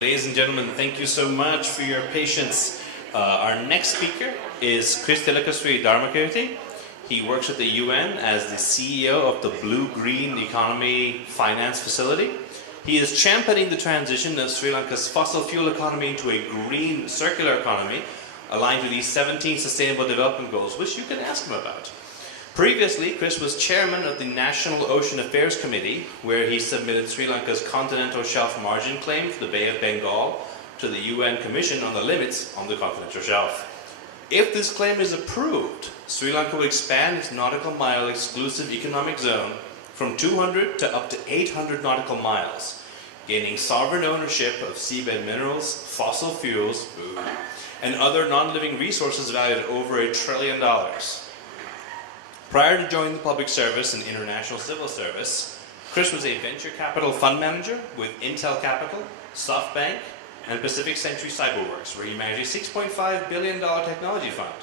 Ladies and gentlemen, thank you so much for your patience. Our next speaker is Sri Dharmakirti. He works at the UN as the CEO of the Blue-Green Economy Finance Facility. He is championing the transition of Sri Lanka's fossil fuel economy into a green circular economy aligned to these 17 Sustainable Development Goals, which you can ask him about. Previously, Chris was chairman of the National Ocean Affairs Committee, where he submitted Sri Lanka's continental shelf margin claim for the Bay of Bengal to the UN Commission on the limits on the continental shelf. If this claim is approved, Sri Lanka will expand its nautical mile exclusive economic zone from 200 to up to 800 nautical miles, gaining sovereign ownership of seabed minerals, fossil fuels, and other non-living resources valued at over $1 trillion. Prior to joining the public service and international civil service, Chris was a venture capital fund manager with Intel Capital, SoftBank, and Pacific Century Cyberworks, where he managed a $6.5 billion technology fund.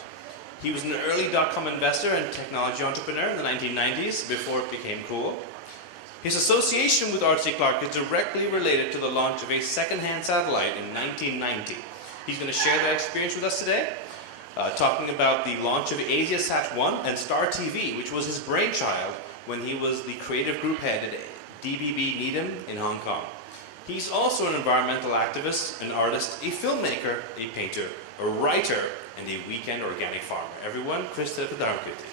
He was an early dot-com investor and technology entrepreneur in the 1990s before it became cool. His association with Clarke is directly related to the launch of a second-hand satellite in 1990. He's going to share that experience with us today. Talking about the launch of AsiaSat-1 and Star TV, which was his brainchild when he was the creative group head at DBB Needham in Hong Kong. He's also an environmental activist, an artist, a filmmaker, a painter, a writer, and a weekend organic farmer. Everyone, Chris Dharmakirti.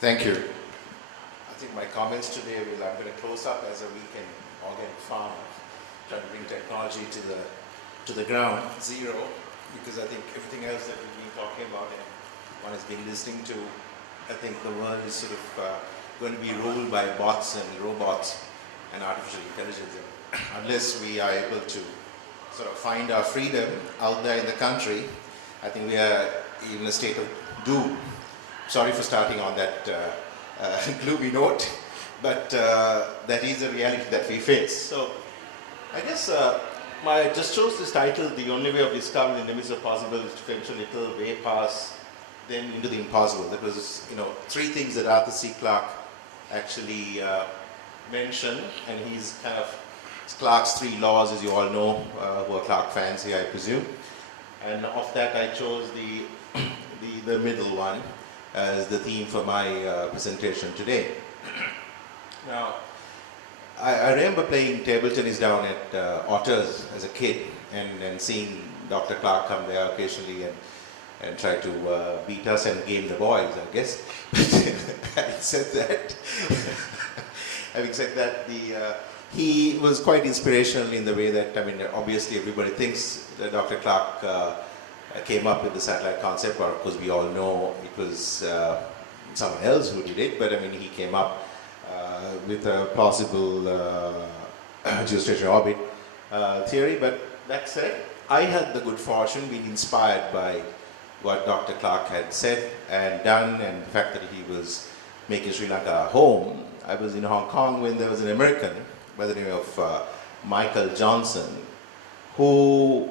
Thank you. I think my comments today I'm going to close up as a weekend organic farmer. Try to bring technology to the ground zero, because I think everything else that we've been talking about and one has been listening to, I think the world is sort of going to be ruled by bots and robots and artificial intelligence. Unless we are able to sort of find our freedom out there in the country, I think we are in a state of doom. Sorry for starting on that gloomy note, but that is the reality that we face. So I guess I just chose this title, The Only Way of Discovering the Limits of Possible is to venture a little way past, then into the impossible. That was, three things that Arthur C. Clarke actually mentioned, and he's kind of Clarke's three laws, as you all know, who are Clarke fans here, I presume. And of that, I chose the middle one as the theme for my presentation today. Now, I remember playing table tennis down at Otters as a kid and seeing Dr. Clarke come there occasionally and try to beat us and game the boys, I guess. Having said that, he was quite inspirational in the way that, obviously everybody thinks that Dr. Clarke came up with the satellite concept, or of course we all know it was someone else who did it, but he came up with a plausible geostationary orbit theory. But that said, I had the good fortune being inspired by what Dr. Clarke had said and done, and the fact that he was making Sri Lanka a home. I was in Hong Kong when there was an American by the name of Michael Johnson, who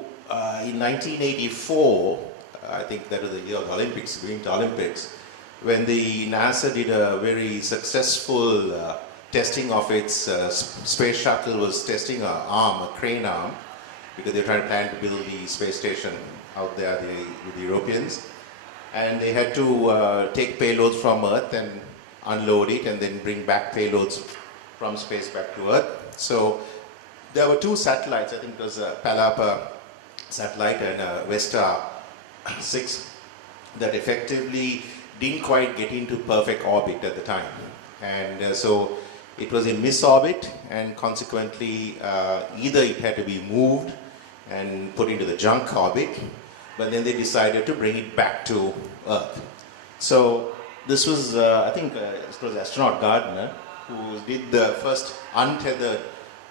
in 1984, I think that was the year of the Olympics, going to Olympics, when the NASA did a very successful testing of its space shuttle, was testing a crane arm, because they were trying to plan to build the space station out there with the Europeans. And they had to take payloads from Earth and unload it and then bring back payloads from space back to Earth. So there were two satellites, I think it was a Palapa satellite and a Vesta 6, that effectively didn't quite get into perfect orbit at the time. And so it was in misorbit, and consequently either it had to be moved and put into the junk orbit, but then they decided to bring it back to Earth. So this was, I think it was astronaut Gardner who did the first untethered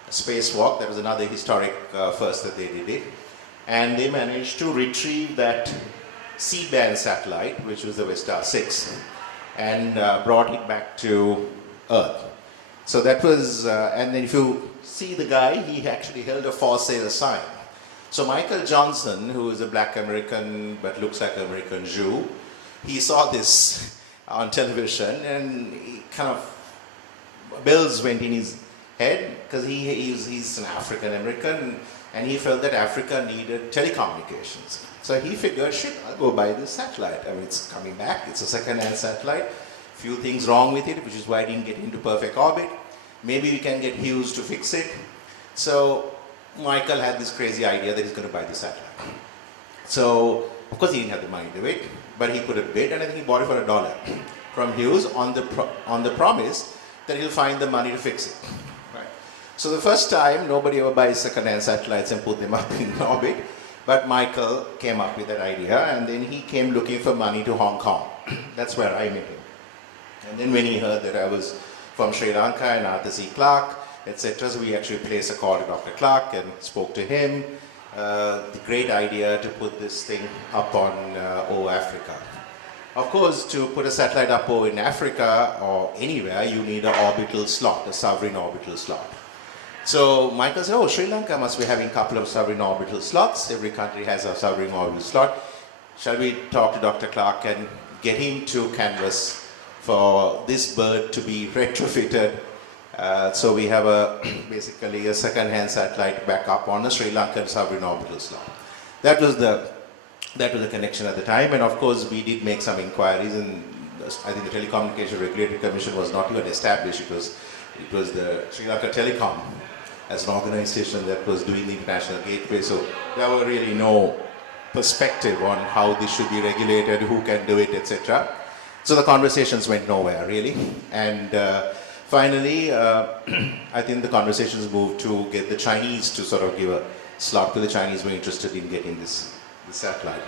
spacewalk. That was another historic first that they did it. And they managed to retrieve that C-band satellite, which was the Vesta 6, and brought it back to Earth. So that was, and then if you see the guy, he actually held a for sale sign. So Michael Johnson, who is a black American but looks like an American Jew, he saw this on television and he kind of bells went in his head because he's an African American and he felt that Africa needed telecommunications. So he figured, shit, I'll go buy this satellite. I mean, it's coming back, it's a second-hand satellite. Few things wrong with it, which is why it didn't get into perfect orbit. Maybe we can get Hughes to fix it. So Michael had this crazy idea that he's going to buy the satellite. So, of course, he didn't have the money to do it, but he put a bid, and I think he bought it for $1 from Hughes on the promise that he'll find the money to fix it. Right. So the first time, nobody ever buys second-hand satellites and put them up in orbit, but Michael came up with that idea, and then he came looking for money to Hong Kong. That's where I met him. And then when he heard that I was from Sri Lanka and Arthur C. Clarke, etc., so we actually placed a call to Dr. Clarke and spoke to him. The great idea to put this thing up on Africa. Of course, to put a satellite up in Africa or anywhere, you need an orbital slot, a sovereign orbital slot. So Michael said, oh, Sri Lanka must be having a couple of sovereign orbital slots. Every country has a sovereign orbital slot. Shall we talk to Dr. Clarke and get him to canvas for this bird to be retrofitted? So we have basically a second-hand satellite back up on a Sri Lankan sovereign orbital slot. That was the connection at the time, and of course we did make some inquiries, and I think the Telecommunication Regulatory Commission was not even established. It was the Sri Lanka Telecom as an organization that was doing the international gateway, so there were really no perspective on how this should be regulated, who can do it, etc. So the conversations went nowhere really, and finally I think the conversations moved to get the Chinese to sort of give a slot, because the Chinese were interested in getting this satellite.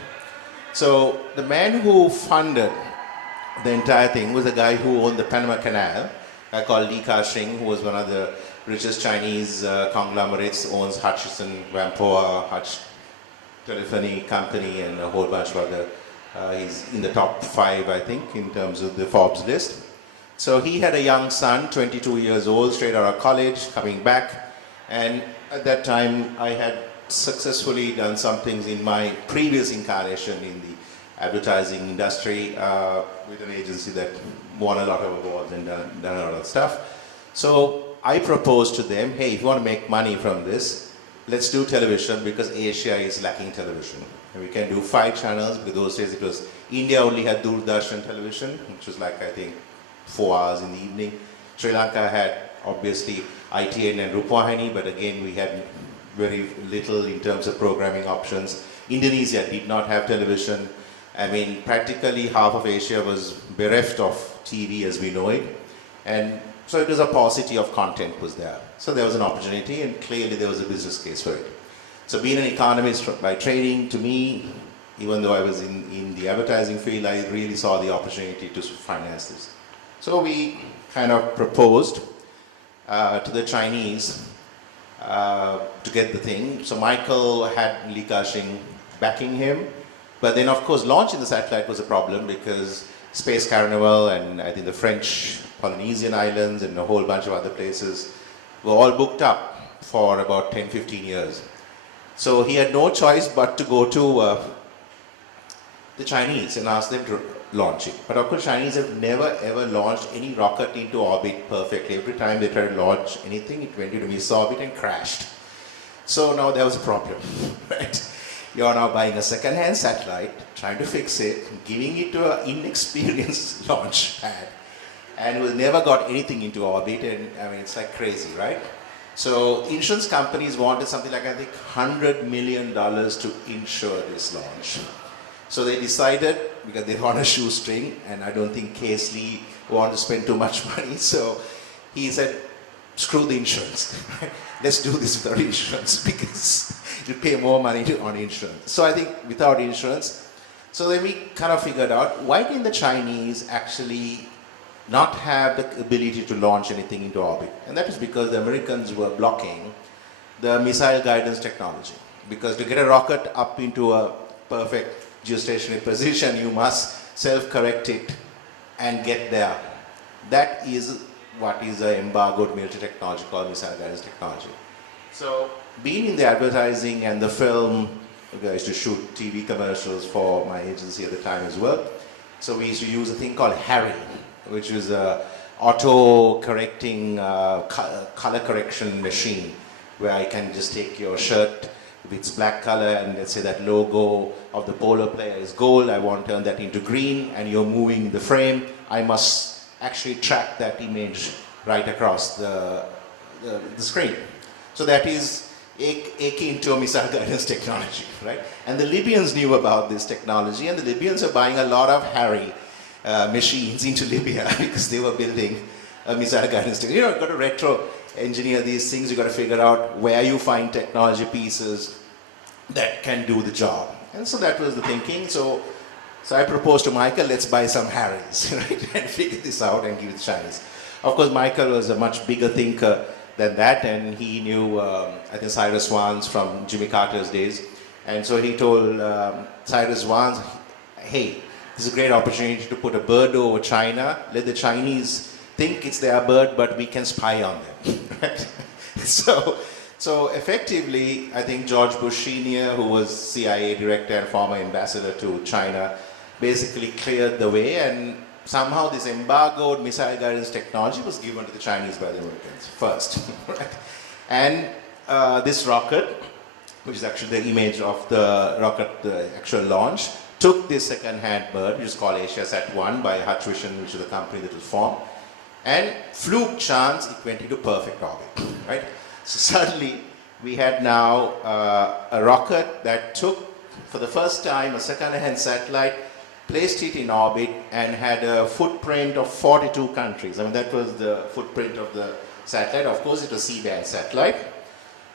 So the man who funded the entire thing was a guy who owned the Panama Canal, a guy called Li Ka-shing, who was one of the richest Chinese conglomerates, owns Hutchison, Whampoa, Hutch Telephony Company, and a whole bunch of other. He's in the top 5, I think, in terms of the Forbes list. So he had a young son, 22 years old, straight out of college, coming back. And at that time, I had successfully done some things in my previous incarnation in the advertising industry with an agency that won a lot of awards and done a lot of stuff. So I proposed to them, hey, if you want to make money from this, let's do television, because Asia is lacking television. And we can do 5 channels, because those days it was, India only had Doordarshan television, which was like, I think, 4 hours in the evening. Sri Lanka had, obviously, ITN and Rupawahini, but again, we had very little in terms of programming options. Indonesia did not have television. I mean, practically half of Asia was bereft of TV as we know it. And so it was a paucity of content was there. So there was an opportunity, and clearly there was a business case for it. So being an economist by training, to me, even though I was in the advertising field, I really saw the opportunity to finance this. So we kind of proposed to the Chinese to get the thing. So Michael had Li Ka-shing backing him, but then of course launching the satellite was a problem, because Space Carnival and I think the French Polynesian Islands and a whole bunch of other places were all booked up for about 10-15 years. So he had no choice but to go to the Chinese and ask them to launch it. But of course Chinese have never ever launched any rocket into orbit perfectly. Every time they tried to launch anything, it went into misorbit and crashed. So now there was a problem, right? You're now buying a second-hand satellite, trying to fix it, giving it to an inexperienced launch pad, and we never got anything into orbit, and I mean, it's like crazy, right? So insurance companies wanted something like, I think, $100 million to insure this launch. So they decided, because they were on a shoestring, and I don't think Case Lee wanted to spend too much money, so he said, screw the insurance. Let's do this without insurance, because you pay more money on insurance. So I think without insurance, so then we kind of figured out, why didn't the Chinese actually not have the ability to launch anything into orbit? And that is because the Americans were blocking the missile guidance technology. Because to get a rocket up into a perfect geostationary position, you must self-correct it and get there. That is what is an embargoed military technology called missile guidance technology. So being in the advertising and the film, I used to shoot TV commercials for my agency at the time as well. So we used to use a thing called Harry, which was a auto-correcting color correction machine where I can just take your shirt, if it's black color, and let's say that logo of the polo player is gold, I want to turn that into green, and you're moving the frame, I must actually track that image right across the screen. So that is akin to a missile guidance technology, right? And the Libyans knew about this technology, and the Libyans are buying a lot of Harry machines into Libya because they were building a missile guidance technology. You've got to retro engineer these things. You've got to figure out where you find technology pieces that can do the job. And so that was the thinking. So I proposed to Michael, let's buy some Harrys, right? And figure this out and give it to Chinese. Of course, Michael was a much bigger thinker than that, and he knew, I think, Cyrus Vance from Jimmy Carter's days. And so he told Cyrus Vance, hey, this is a great opportunity to put a bird over China. Let the Chinese think it's their bird, but we can spy on them. Right? So effectively, I think George Bush Sr., who was CIA director and former ambassador to China, basically cleared the way, and somehow this embargoed missile guidance technology was given to the Chinese by the Americans first. Right? And this rocket, which is actually the image of the rocket, the actual launch, took this second-hand bird, which is called AsiaSat-1 by Hutch Vision, which is the company that was formed, and fluke chance, it went into perfect orbit. Right? So suddenly, we had now a rocket that took, for the first time, a second-hand satellite, placed it in orbit, and had a footprint of 42 countries. I mean, that was the footprint of the satellite. Of course, it was C-band satellite.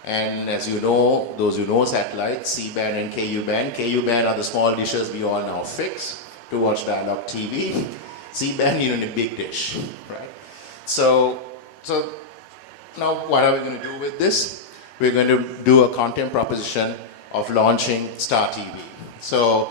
And as you know, those who know satellites, C-band and Ku-band. Ku-band are the small dishes we all now fix to watch dialogue TV. C-band, in a big dish, right? So now what are we going to do with this? We're going to do a content proposition of launching Star TV. So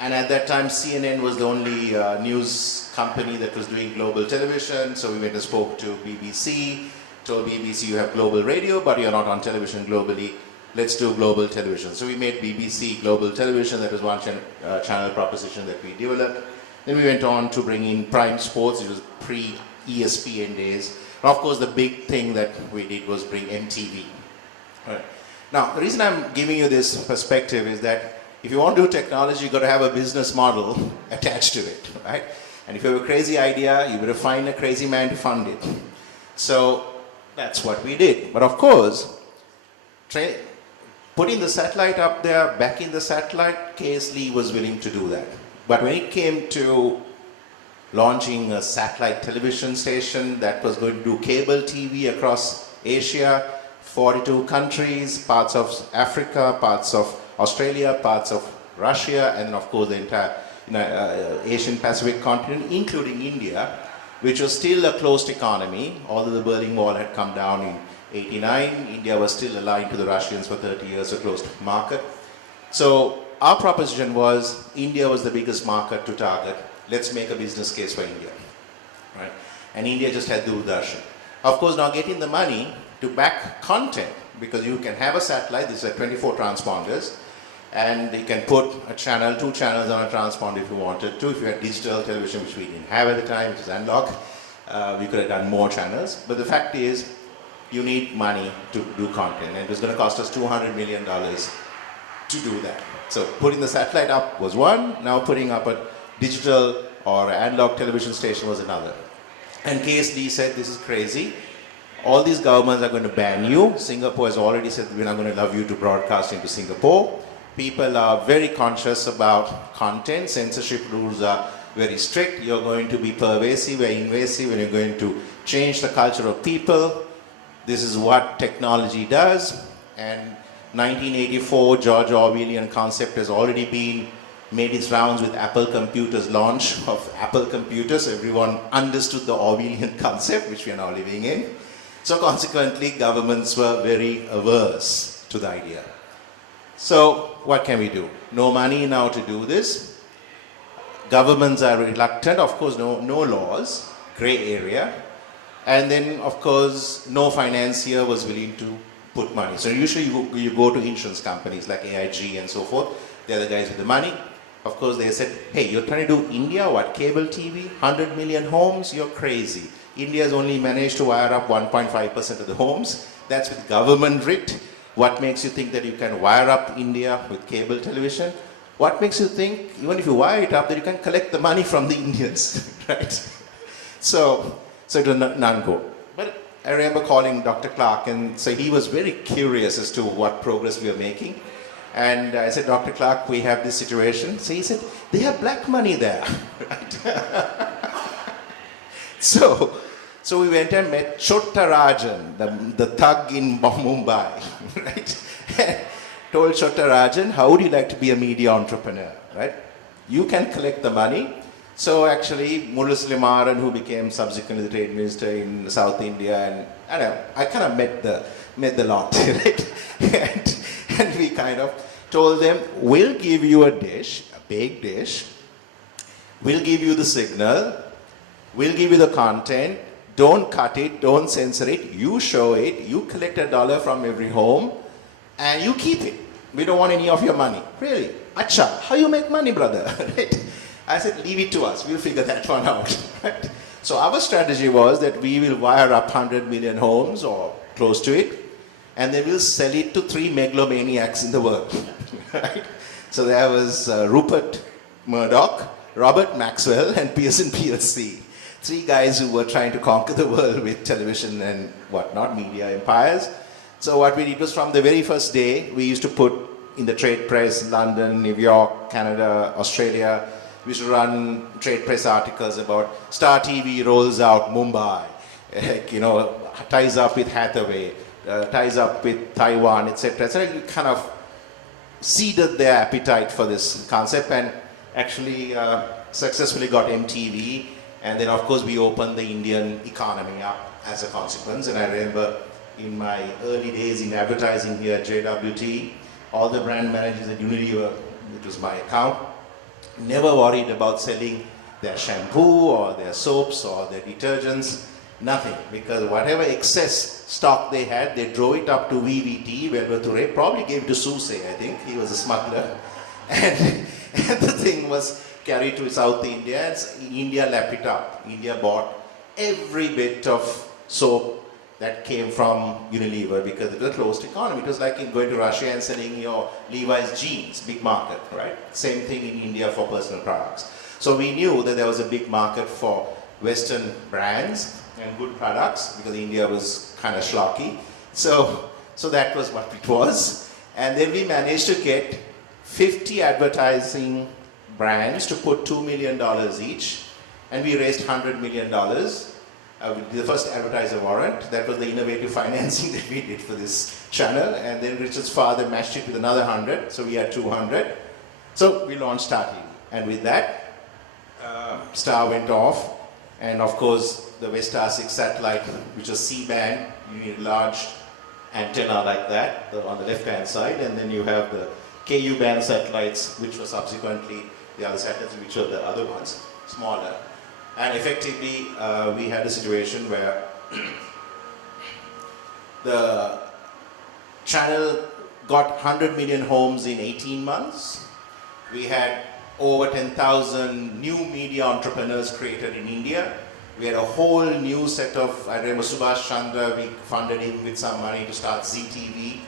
and at that time, CNN was the only news company that was doing global television. So we went and spoke to BBC, told BBC, you have global radio, but you're not on television globally. Let's do global television. So we made BBC global television. That was one channel proposition that we developed. Then we went on to bring in Prime Sports. It was pre-ESPN days. And of course, the big thing that we did was bring MTV. Right. Now, the reason I'm giving you this perspective is that if you want to do technology, you've got to have a business model attached to it, right? And if you have a crazy idea, you better find a crazy man to fund it. So that's what we did. But of course, putting the satellite up there, backing the satellite, KSLE was willing to do that. But when it came to launching a satellite television station that was going to do cable TV across Asia, 42 countries, parts of Africa, parts of Australia, parts of Russia, and then of course the entire Asian Pacific continent, including India, which was still a closed economy. Although the Berlin Wall had come down in '89, India was still aligned to the Russians for 30 years, a closed market. So our proposition was, India was the biggest market to target. Let's make a business case for India. Right? And India just had Doordarshan. Of course, now getting the money to back content, because you can have a satellite, this is 24 transponders, and you can put a channel, 2 channels on a transponder if you wanted to. If you had digital television, which we didn't have at the time, which is analog, we could have done more channels. But the fact is, you need money to do content, and it was going to cost us $200 million to do that. So putting the satellite up was one, now putting up a digital or analog television station was another. And KSD said, this is crazy. All these governments are going to ban you. Singapore has already said, we're not going to allow you to broadcast into Singapore. People are very conscious about content. Censorship rules are very strict. You're going to be pervasive or invasive, and you're going to change the culture of people. This is what technology does. And 1984, George Orwellian concept has already been made its rounds with Apple Computer's launch of Apple Computers. Everyone understood the Orwellian concept, which we are now living in. So consequently, governments were very averse to the idea. So what can we do? No money now to do this. Governments are reluctant. Of course, no laws, gray area. And then, of course, no financier was willing to put money. So usually you go to insurance companies like AIG and so forth. They're the guys with the money. Of course, they said, hey, you're trying to do India, what, cable TV, 100 million homes? You're crazy. India's only managed to wire up 1.5% of the homes. That's with government writ. What makes you think that you can wire up India with cable television? What makes you think, even if you wire it up, that you can collect the money from the Indians, right? So it was non-go. But I remember calling Dr. Clarke, and so he was very curious as to what progress we were making. And I said, Dr. Clarke, we have this situation. So he said, they have black money there, right? So we went and met Chottarajan, the thug in Mumbai, right? And told Chottarajan, how would you like to be a media entrepreneur, right? You can collect the money. So actually, Murali, who became subsequently the trade minister in South India, and I kind of met the lot, right? And we kind of told them, we'll give you a dish, a big dish, we'll give you the signal, we'll give you the content, don't cut it, don't censor it, you show it, you collect $1 from every home, and you keep it. We don't want any of your money. Really? Acha, how you make money, brother? Right? I said, leave it to us, we'll figure that one out. Right? So our strategy was that we will wire up 100 million homes, or close to it, and then we'll sell it to 3 megalomaniacs in the world. Right? So there was Rupert Murdoch, Robert Maxwell, and Pearson PLC. 3 guys who were trying to conquer the world with television and whatnot, media empires. So what we did was, from the very first day, we used to put in the trade press, London, New York, Canada, Australia, we used to run trade press articles about Star TV rolls out Mumbai, ties up with Hathaway, ties up with Taiwan, etc. So we kind of seeded their appetite for this concept, and actually successfully got MTV. And then, of course, we opened the Indian economy up as a consequence. And I remember in my early days in advertising here at JWT, all the brand managers at Unilever, which was my account, never worried about selling their shampoo or their soaps or their detergents, nothing. Because whatever excess stock they had, they drove it up to VVT, Velvature, probably gave it to Suse, I think, he was a smuggler. And the thing was carried to South India, and India lapped it up. India bought every bit of soap that came from Unilever, because it was a closed economy. It was like going to Russia and selling your Levi's jeans, big market, right? Same thing in India for personal products. So we knew that there was a big market for Western brands and good products, because India was kind of schlocky. So that was what it was. And then we managed to get 50 advertising brands to put $2 million each, and we raised $100 million. The first advertiser warrant, that was the innovative financing that we did for this channel, and then Richard's father matched it with another 100, so we had 200. So we launched Star TV, and with that, Star went off, and of course the Vestar 6 satellite, which was C-band, you need a large antenna like that on the left-hand side, and then you have the KU band satellites, which were subsequently the other satellites, which were the other ones, smaller. And effectively, we had a situation where the channel got 100 million homes in 18 months. We had over 10,000 new media entrepreneurs created in India. We had a whole new set of, I remember Subhash Chandra, we funded him with some money to start ZTV.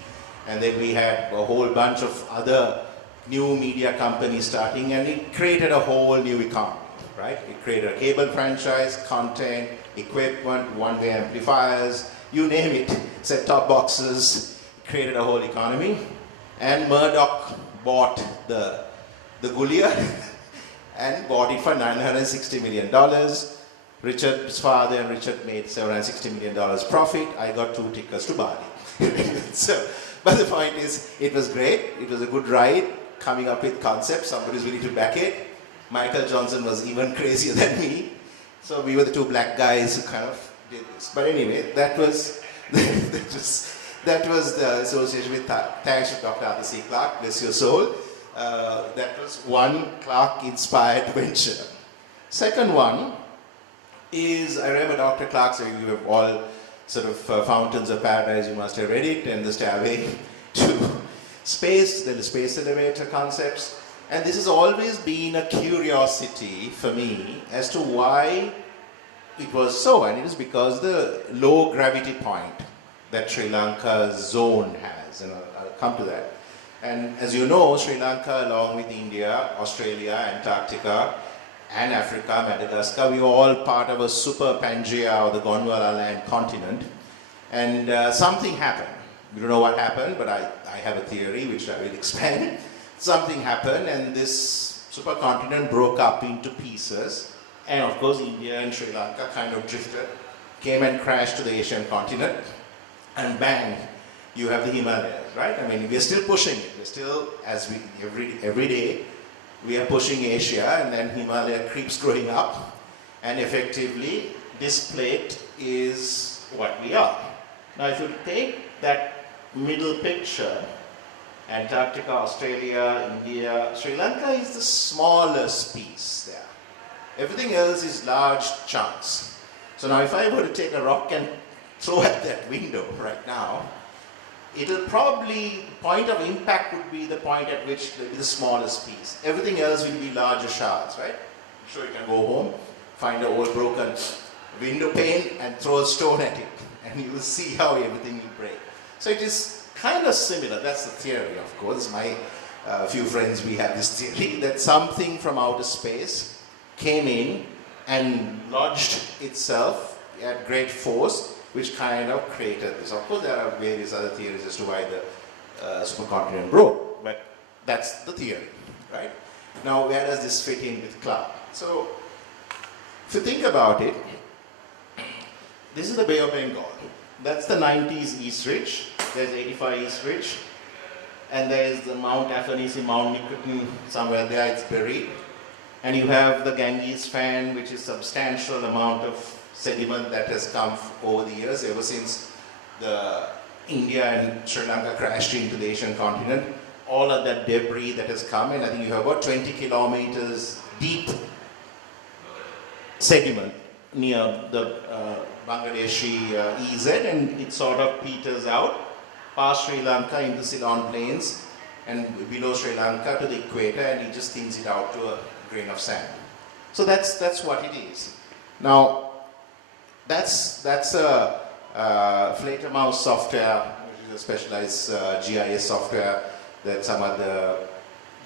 And then we had a whole bunch of other new media companies starting, and it created a whole new economy, right? It created a cable franchise, content, equipment, one-way amplifiers, you name it, set-top boxes, created a whole economy. And Murdoch bought the Gulia and bought it for $960 million. Richard's father and Richard made $760 million profit. I got 2 tickets to Bali. But the point is, it was great. It was a good ride, coming up with concepts. Somebody's willing to back it. Michael Johnson was even crazier than me. So we were the 2 black guys who kind of did this. But anyway, that was the association with thanks to Dr. Arthur C. Clarke, bless your soul. That was one Clarke-inspired venture. Second one is, I remember Dr. Clarke saying, you have all sort of Fountains of Paradise, you must have read it, and the stairway to space, then the space elevator concepts. And this has always been a curiosity for me as to why it was so, and it is because the low gravity point that Sri Lanka's zone has, and I'll come to that. And as you know, Sri Lanka, along with India, Australia, Antarctica, and Africa, Madagascar, we were all part of a super Pangea, or the Gondwana land continent. And something happened. We don't know what happened, but I have a theory which I will expand. Something happened, and this supercontinent broke up into pieces. And of course, India and Sri Lanka kind of drifted, came and crashed to the Asian continent, and bang, you have the Himalayas, right? I mean, we're still pushing it. We're still, as we, every day, we are pushing Asia, and then Himalaya keeps growing up, and effectively, this plate is what we are. Now, if you take that middle picture, Antarctica, Australia, India, Sri Lanka is the smallest piece there. Everything else is large chunks. So now if I were to take a rock and throw at that window right now, it'll probably, point of impact would be the point at which it will be the smallest piece. Everything else will be larger shards, right? I'm sure you can go home, find an old broken window pane and throw a stone at it, and you will see how everything will break. So it is kind of similar. That's the theory, of course. My few friends, we have this theory that something from outer space came in and lodged itself at great force, which kind of created this. Of course, there are various other theories as to why the supercontinent broke, but that's the theory, right? Now, where does this fit in with Clarke? So, if you think about it, this is the Bay of Bengal. That's the 90s East Ridge. There's 85 East Ridge. And there's the Mount Afanisi, Mount Nikutin, somewhere there it's buried. And you have the Ganges fan, which is substantial amount of sediment that has come over the years, ever since the India and Sri Lanka crashed into the Asian continent. All of that debris that has come, and I think you have about 20 kilometers deep sediment near the Bangladeshi EZ, and it sort of peters out past Sri Lanka into Ceylon plains and below Sri Lanka to the equator, and it just thins it out to a grain of sand. So that's what it is. Now, that's a Fledermaus software, which is a specialized GIS software that some of the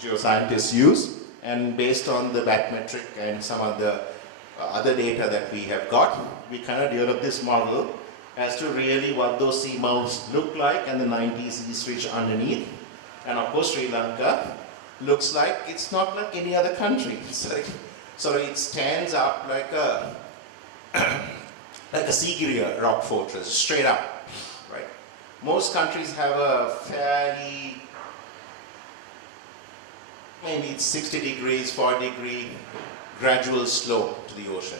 geoscientists use, and based on the bathymetric and some of the other data that we have got, we kind of developed this model as to really what those seamounts look like, and the 90s East Ridge underneath. And of course, Sri Lanka looks like it's not like any other country. So it stands up like a like a Sigiriya rock fortress, straight up, right? Most countries have a fairly, maybe it's 60 degrees, 40 degree gradual slope to the ocean.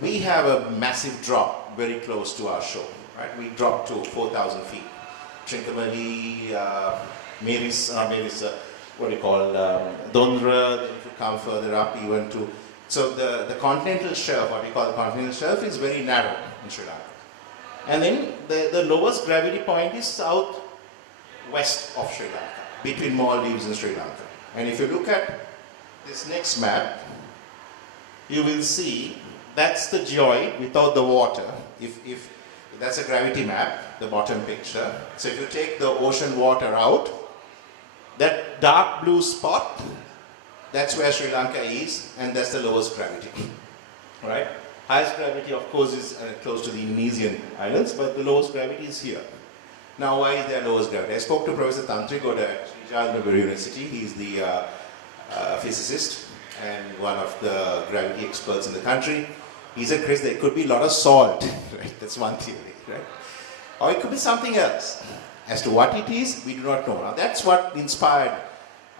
We have a massive drop very close to our shore, right? We drop to 4,000 feet. Trincomalee, what do you call, Dondra, then if you come further up even to, so the continental shelf, what we call the continental shelf, is very narrow in Sri Lanka. And then the lowest gravity point is southwest of Sri Lanka, between Maldives and Sri Lanka. And if you look at this next map, you will see that's the geoid without the water. If that's a gravity map, the bottom picture. So if you take the ocean water out, that dark blue spot, that's where Sri Lanka is, and that's the lowest gravity, right? Highest gravity, of course, is close to the Indonesian islands, but the lowest gravity is here. Now, why is there lowest gravity? I spoke to Professor Tantrigoda at Sri Lanka University. He's the physicist and one of the gravity experts in the country. He said, Chris, there could be a lot of salt, right? That's one theory, right? Or it could be something else. As to what it is, we do not know. Now, that's what inspired,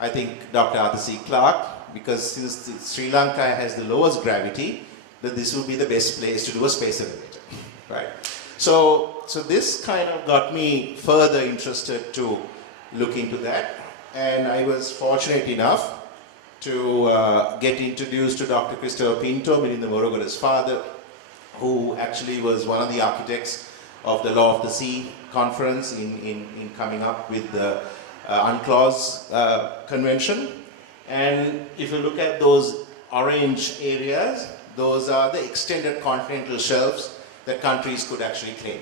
I think, Dr. Arthur C. Clarke, because since Sri Lanka has the lowest gravity, that this would be the best place to do a space elevator, right? So this kind of got me further interested to look into that, and I was fortunate enough to get introduced to Dr. Christopher Pinto, Melinda Morogoda's father, who actually was one of the architects of the Law of the Sea conference in coming up with the UNCLOS convention. And if you look at those orange areas, those are the extended continental shelves that countries could actually claim.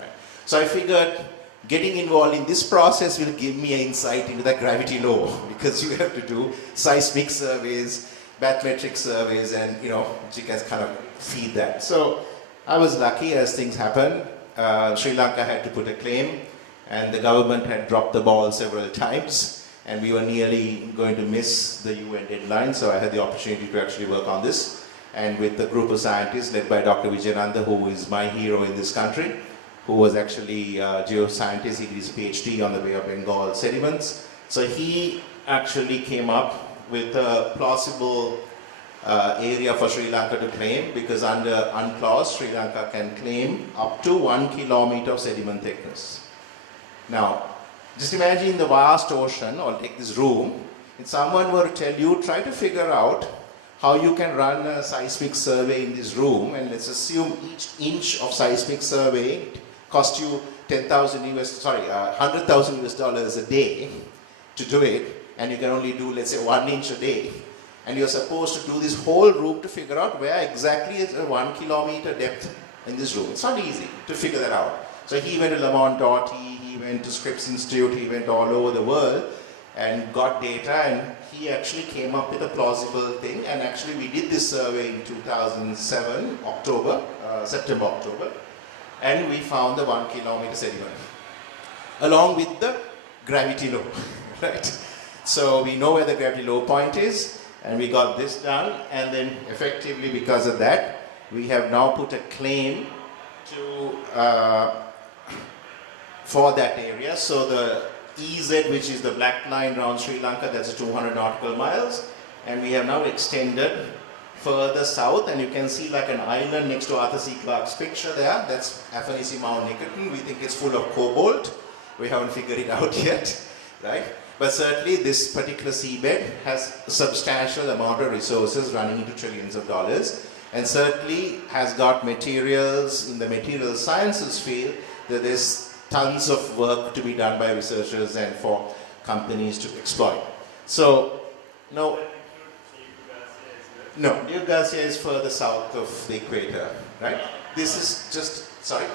Right? So I figured getting involved in this process will give me an insight into the gravity law, because you have to do seismic surveys, bathymetric surveys, and you can kind of feed that. So I was lucky as things happened. Sri Lanka had to put a claim, and the government had dropped the ball several times, and we were nearly going to miss the UN deadline, so I had the opportunity to actually work on this, and with a group of scientists led by Dr. Vijayananda, who is my hero in this country, who was actually a geoscientist. He did his PhD on the Bay of Bengal sediments. So he actually came up with a plausible area for Sri Lanka to claim, because under UNCLOS, Sri Lanka can claim up to 1 kilometer of sediment thickness. Now, just imagine the vast ocean, or take this room, if someone were to tell you, try to figure out how you can run a seismic survey in this room, and let's assume each inch of seismic survey cost you 100,000 US dollars a day to do it, and you can only do, let's say, 1 inch a day, and you're supposed to do this whole room to figure out where exactly is a 1 kilometer depth in this room. It's not easy to figure that out. So he went to Lamont Doherty, he went to Scripps Institute, he went all over the world and got data, and he actually came up with a plausible thing. And actually we did this survey in 2007, September, October, and we found the 1 kilometer sediment along with the gravity low, right? So we know where the gravity low point is, and we got this done, and then effectively because of that, we have now put a claim to for that area. So the EZ, which is the black line around Sri Lanka, that's 200 nautical miles, and we have now extended further south, and you can see like an island next to Arthur C. Clarke's picture there. That's Affinity Mount Nickerton. We think it's full of cobalt. We haven't figured it out yet, right? But certainly this particular seabed has a substantial amount of resources running into trillions of dollars, and certainly has got materials in the material sciences field that there's tons of work to be done by researchers and for companies to exploit. So, no, New Garcia is further south of the equator, right? This is just, sorry?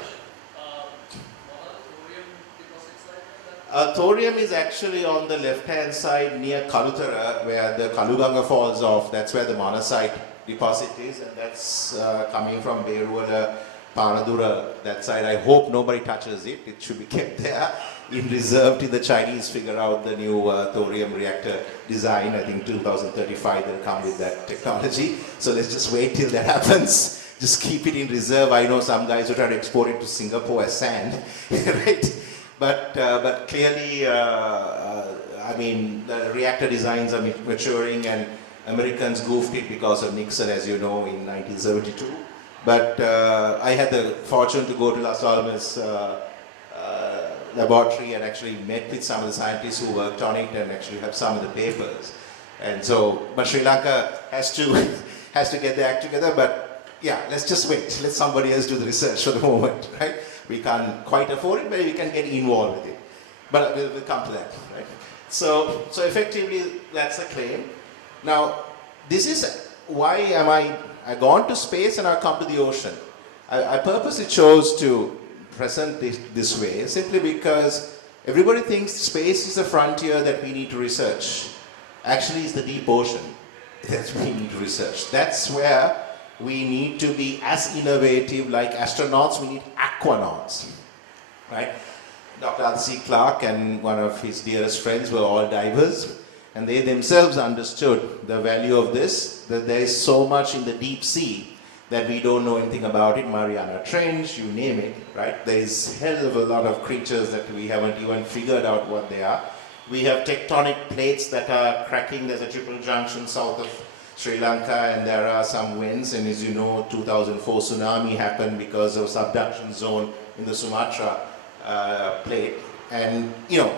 Thorium is actually on the left-hand side near Kalutara, where the Kaluganga falls off. That's where the monazite deposit is, and that's coming from Beruala, Panadura, that side. I hope nobody touches it. It should be kept there in reserve till the Chinese figure out the new thorium reactor design. I think 2035 they'll come with that technology. So let's just wait till that happens. Just keep it in reserve. I know some guys who try to export it to Singapore as sand, right? But clearly, I mean, the reactor designs are maturing, and Americans goofed it because of Nixon, as you know, in 1972. But I had the fortune to go to Las Almas laboratory and actually met with some of the scientists who worked on it, and actually have some of the papers. And so, but Sri Lanka has to get their act together. But yeah, let's just wait. Let somebody else do the research for the moment, right? We can't quite afford it, but we can get involved with it. But we'll come to that, right? So effectively, that's the claim. Now, this is why I gone to space and I come to the ocean. I purposely chose to present this way, simply because everybody thinks space is the frontier that we need to research. Actually, it's the deep ocean that we need to research. That's where we need to be as innovative. Like astronauts, we need aquanauts, right? Dr. Arthur C. Clarke and one of his dearest friends were all divers, and they themselves understood the value of this, that there is so much in the deep sea that we don't know anything about it. Mariana Trench, you name it, right? There is hell of a lot of creatures that we haven't even figured out what they are. We have tectonic plates that are cracking. There's a triple junction south of Sri Lanka, and there are some winds, and as you know, 2004 tsunami happened because of subduction zone in the Sumatra plate, and you know,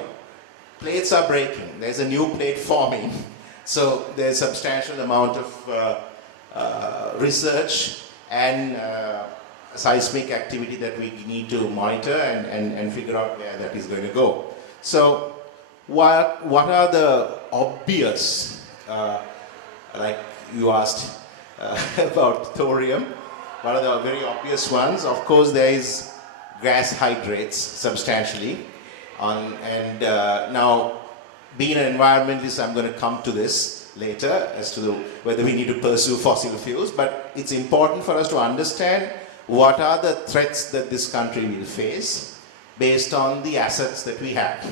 plates are breaking. There's a new plate forming, so there's a substantial amount of research and seismic activity that we need to monitor and figure out where that is going to go. So what are the obvious like you asked about thorium, one of the very obvious ones. Of course, there is gas hydrates substantially. Now, being an environmentalist, I'm going to come to this later as to whether we need to pursue fossil fuels, but it's important for us to understand what are the threats that this country will face based on the assets that we have,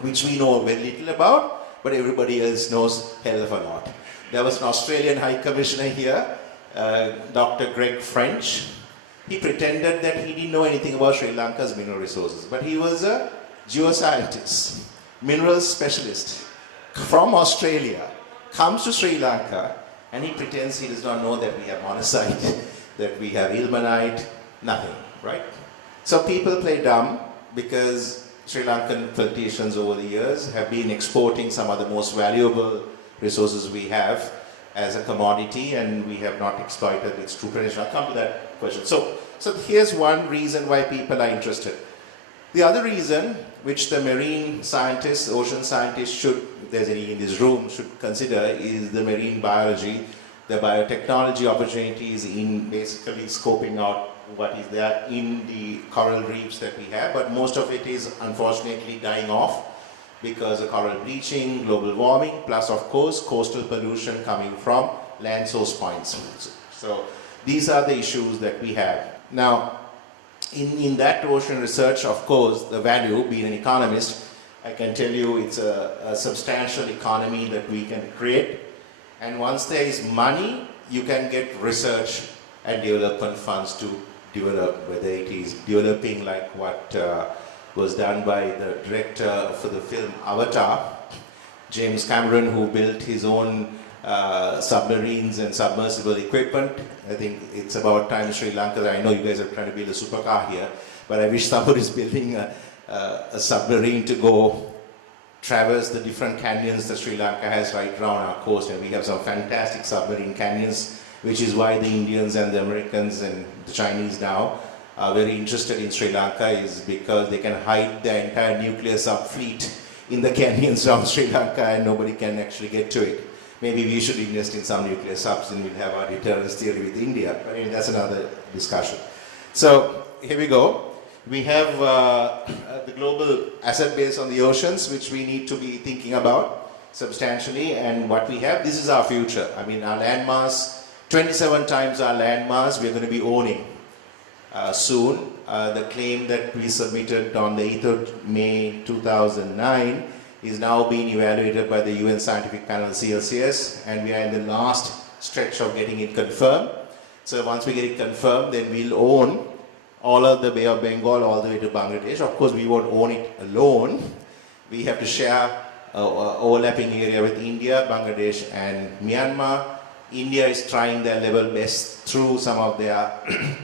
which we know very little about, but everybody else knows hell of a lot. There was an Australian High Commissioner here, Dr. Greg French. He pretended that he didn't know anything about Sri Lanka's mineral resources, but he was a geoscientist, minerals specialist from Australia, comes to Sri Lanka, and he pretends he does not know that we have monazite, that we have ilmenite, nothing, right? So people play dumb because Sri Lankan politicians over the years have been exporting some of the most valuable resources we have as a commodity, and we have not exploited its true potential. I'll come to that question. So here's one reason why people are interested. The other reason, which the marine scientists, ocean scientists should, if there's any in this room, should consider, is the marine biology, the biotechnology opportunities in basically scoping out what is there in the coral reefs that we have, but most of it is unfortunately dying off because of coral bleaching, global warming, plus of course coastal pollution coming from land source points. So these are the issues that we have. Now, in that ocean research, of course, the value, being an economist, I can tell you it's a substantial economy that we can create. And once there is money, you can get research and development funds to develop, whether it is developing like what was done by the director for the film Avatar, James Cameron, who built his own submarines and submersible equipment. I think it's about time Sri Lanka, I know you guys are trying to build a supercar here, but I wish somebody is building a submarine to go traverse the different canyons that Sri Lanka has right around our coast, and we have some fantastic submarine canyons, which is why the Indians and the Americans and the Chinese now are very interested in Sri Lanka, is because they can hide their entire nuclear sub-fleet in the canyons around Sri Lanka and nobody can actually get to it. Maybe we should invest in some nuclear subs and we'll have our deterrence theory with India. But anyway, that's another discussion. So here we go. We have the global asset base on the oceans, which we need to be thinking about substantially. And what we have, this is our future. I mean, our landmass, 27 times our landmass, we're going to be owning soon. The claim that we submitted on the 8th of May 2009 is now being evaluated by the UN Scientific Panel CLCS, and we are in the last stretch of getting it confirmed. So once we get it confirmed, then we'll own all of the Bay of Bengal all the way to Bangladesh. Of course, we won't own it alone. We have to share overlapping area with India, Bangladesh and Myanmar. India is trying their level best through some of their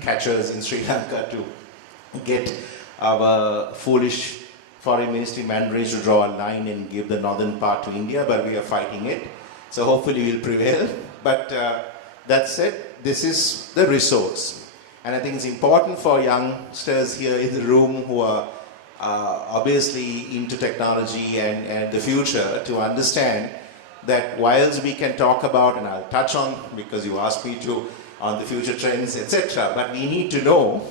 catchers in Sri Lanka to get our foolish foreign ministry mandarins to draw a line and give the northern part to India, but we are fighting it. So hopefully we'll prevail. But that said, this is the resource. And I think it's important for youngsters here in the room who are obviously into technology and the future to understand that whilst we can talk about, and I'll touch on, because you asked me to, on the future trends, etc., but we need to know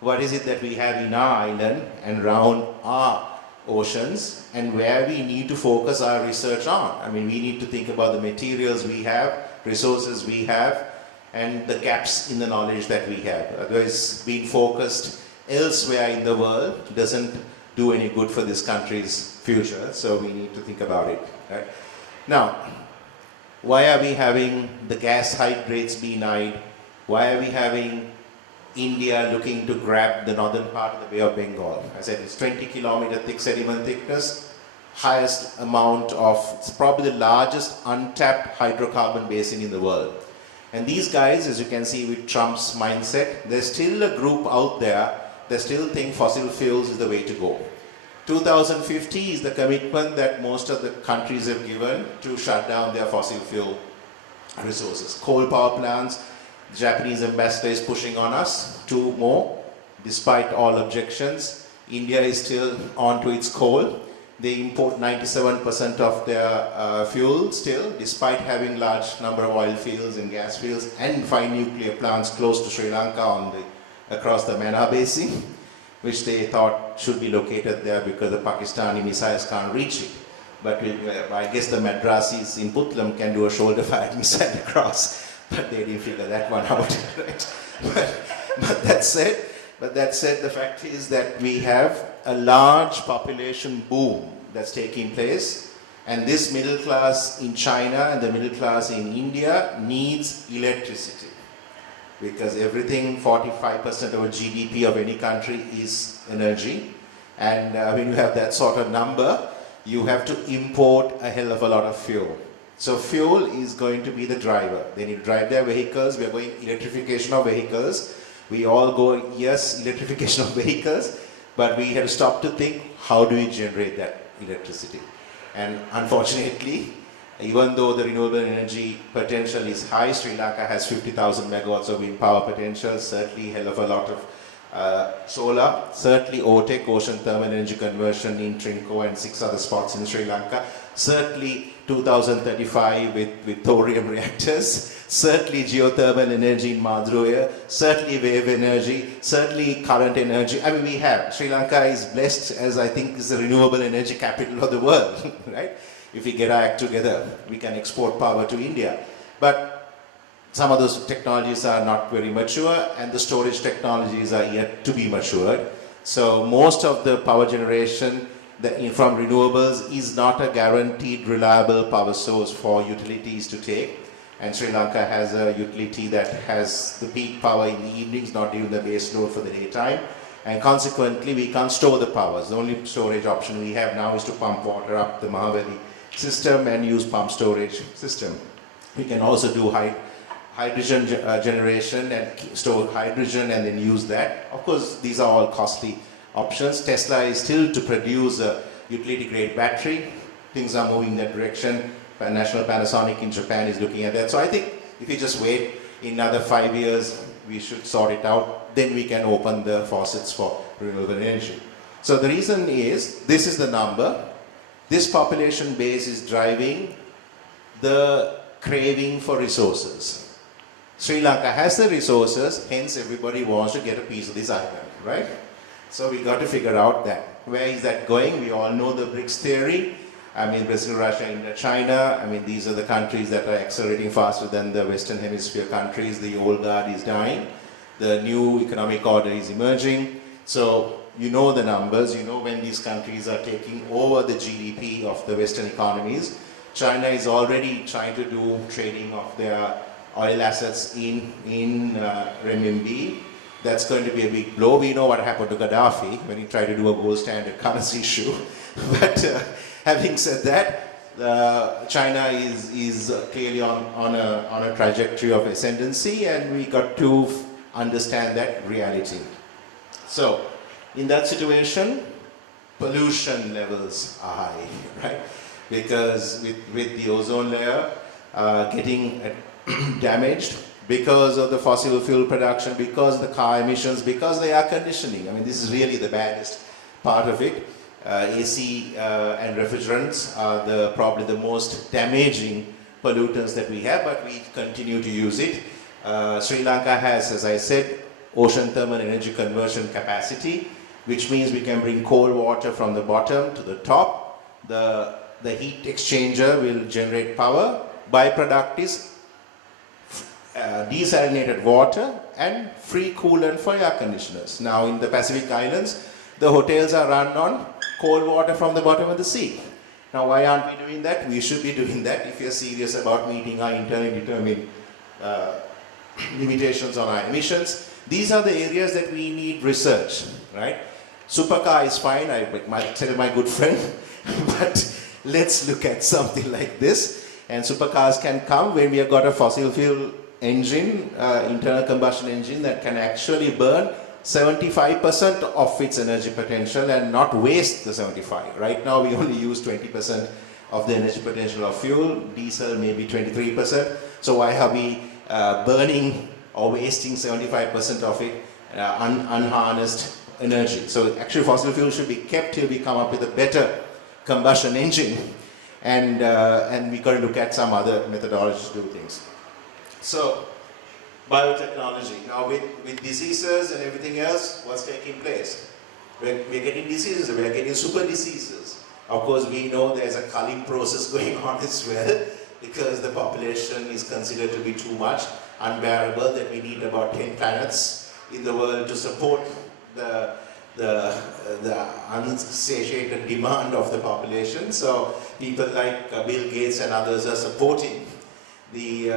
what is it that we have in our island and around our oceans and where we need to focus our research on. I mean, we need to think about the materials we have, resources we have, and the gaps in the knowledge that we have. Otherwise, being focused elsewhere in the world doesn't do any good for this country's future, so we need to think about it. Right? Now, why are we having the gas hydrates being eyed? Why are we having India looking to grab the northern part of the Bay of Bengal? I said it's 20-kilometer thick sediment thickness, highest amount of, it's probably the largest untapped hydrocarbon basin in the world. And these guys, as you can see with Trump's mindset, there's still a group out there that still think fossil fuels is the way to go. 2050 is the commitment that most of the countries have given to shut down their fossil fuel resources. Coal power plants, the Japanese ambassador is pushing on us, 2 more, despite all objections. India is still on to its coal, They import 97% of their fuel still, despite having large number of oil fields and gas fields and 5 nuclear plants close to Sri Lanka across the Menar Basin, which they thought should be located there because the Pakistani missiles can't reach it. But I guess the Madrasis in Putlam can do a shoulder-fired missile across, but they didn't figure that one out, right? But that said, the fact is that we have a large population boom that's taking place, and this middle class in China and the middle class in India needs electricity, because everything, 45% of a GDP of any country is energy, and when you have that sort of number, you have to import a hell of a lot of fuel. So fuel is going to be the driver. They need to drive their vehicles. We are going electrification of vehicles. We all go, yes, electrification of vehicles, but we have to stop to think, how do we generate that electricity? And unfortunately, even though the renewable energy potential is high, Sri Lanka has 50,000 megawatts of wind power potential, certainly hell of a lot of solar, certainly OTEC, ocean thermal energy conversion in Trinco and 6 other spots in Sri Lanka, certainly 2035 with thorium reactors, certainly geothermal energy in Madhuraya, certainly wave energy, certainly current energy. I mean, we have. Sri Lanka is blessed, as I think is the renewable energy capital of the world, right? If we get our act together, we can export power to India. But some of those technologies are not very mature, and the storage technologies are yet to be matured. So most of the power generation from renewables is not a guaranteed reliable power source for utilities to take. And Sri Lanka has a utility that has the peak power in the evenings, not even the base load for the daytime. And consequently, we can't store the powers. The only storage option we have now is to pump water up the Mahavali system and use pump storage system. We can also do hydrogen generation and store hydrogen and then use that. Of course, these are all costly options. Tesla is still to produce a utility-grade battery. Things are moving in that direction. National Panasonic in Japan is looking at that. So I think if you just wait in another 5 years, we should sort it out. Then we can open the faucets for renewable energy. So the reason is, this is the number. This population base is driving the craving for resources. Sri Lanka has the resources, hence everybody wants to get a piece of this island, right? So we got to figure out that. Where is that going? We all know the BRICS theory. I mean, Brazil, Russia, India, China. I mean, these are the countries that are accelerating faster than the Western Hemisphere countries. The old guard is dying. The new economic order is emerging. So you know the numbers. You know when these countries are taking over the GDP of the Western economies. China is already trying to do trading of their oil assets in renminbi. That's going to be a big blow. We know what happened to Gaddafi when he tried to do a gold standard currency issue. But having said that, China is clearly on a trajectory of ascendancy, and we got to understand that reality. So, in that situation, pollution levels are high, right? Because with the ozone layer getting damaged, because of the fossil fuel production, because of the car emissions, because of the air conditioning. I mean, this is really the baddest part of it. AC and refrigerants are probably the most damaging pollutants that we have, but we continue to use it. Sri Lanka has, as I said, ocean thermal energy conversion capacity, which means we can bring cold water from the bottom to the top. The heat exchanger will generate power. Byproduct is desalinated water and free coolant for air conditioners. Now in the Pacific Islands, the hotels are run on cold water from the bottom of the sea. Now why aren't we doing that? We should be doing that if we are serious about meeting our internally determined limitations on our emissions. These are the areas that we need research, right? Supercar is fine, I might tell my good friend, but let's look at something like this. And supercars can come when we have got a fossil fuel engine, internal combustion engine that can actually burn 75% of its energy potential and not waste the 75. Right now we only use 20% of the energy potential of fuel, diesel maybe 23%. So why are we burning or wasting 75% of it unharnessed energy? So actually fossil fuel should be kept till we come up with a better combustion engine, and we got to look at some other methodologies to do things. So, biotechnology. Now with diseases and everything else, what's taking place? We're getting diseases, we're getting super diseases. Of course, we know there's a culling process going on as well, because the population is considered to be too much, unbearable, that we need about 10 planets in the world to support the unsatiated demand of the population. So people like Bill Gates and others are supporting the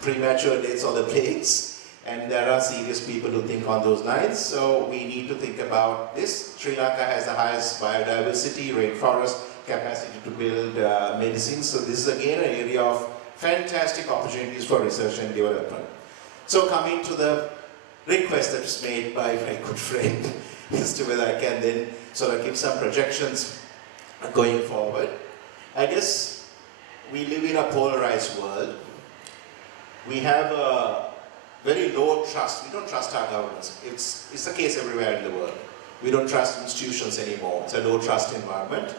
premature deaths or the plagues, and there are serious people who think on those lines. So we need to think about this. Sri Lanka has the highest biodiversity, rainforest, capacity to build medicines. So this is again an area of fantastic opportunities for research and development. So coming to the request that was made by my good friend as to whether I can then sort of give some projections going forward. I guess we live in a polarized world. We have a very low trust. We don't trust our governments. It's the case everywhere in the world. We don't trust institutions anymore. It's a low trust environment.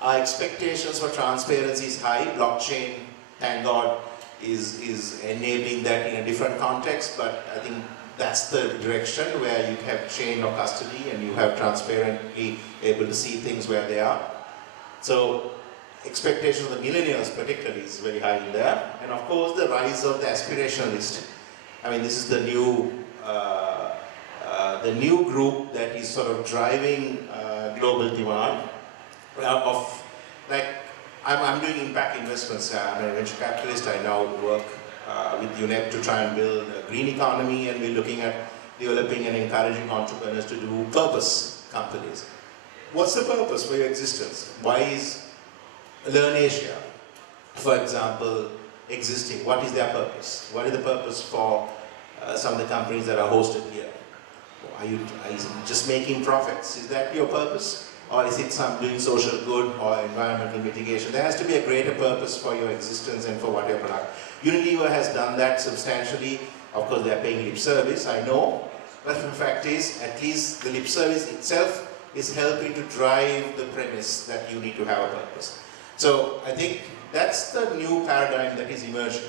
Our expectations for transparency is high. Blockchain, thank God, is enabling that in a different context, but I think that's the direction where you have chain of custody and you have transparently able to see things where they are. So expectations of the millennials particularly is very high in there. And of course the rise of the aspirationalist. I mean, this is the new group that is sort of driving global demand of, like, I'm doing impact investments. I'm a venture capitalist. I now work with UNEP to try and build a green economy, and we're looking at developing and encouraging entrepreneurs to do purpose companies. What's the purpose for your existence? Why is Learn Asia, for example, existing? What is their purpose? What is the purpose for some of the companies that are hosted here? Are you just making profits? Is that your purpose? Or is it some doing social good or environmental mitigation? There has to be a greater purpose for your existence and for what your product. Unilever has done that substantially. Of course, they are paying lip service, I know. But the fact is, at least the lip service itself is helping to drive the premise that you need to have a purpose. So I think that's the new paradigm that is emerging.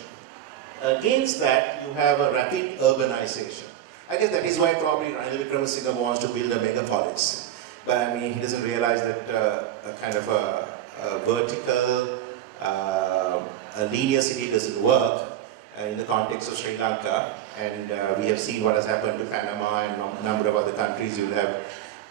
Against that, you have a rapid urbanization. I guess that is why probably Ranil Wickremesinghe wants to build a megapolis. But I mean, he doesn't realize that a kind of a vertical, a linear city doesn't work in the context of Sri Lanka. And we have seen what has happened to Panama and a number of other countries. You'll have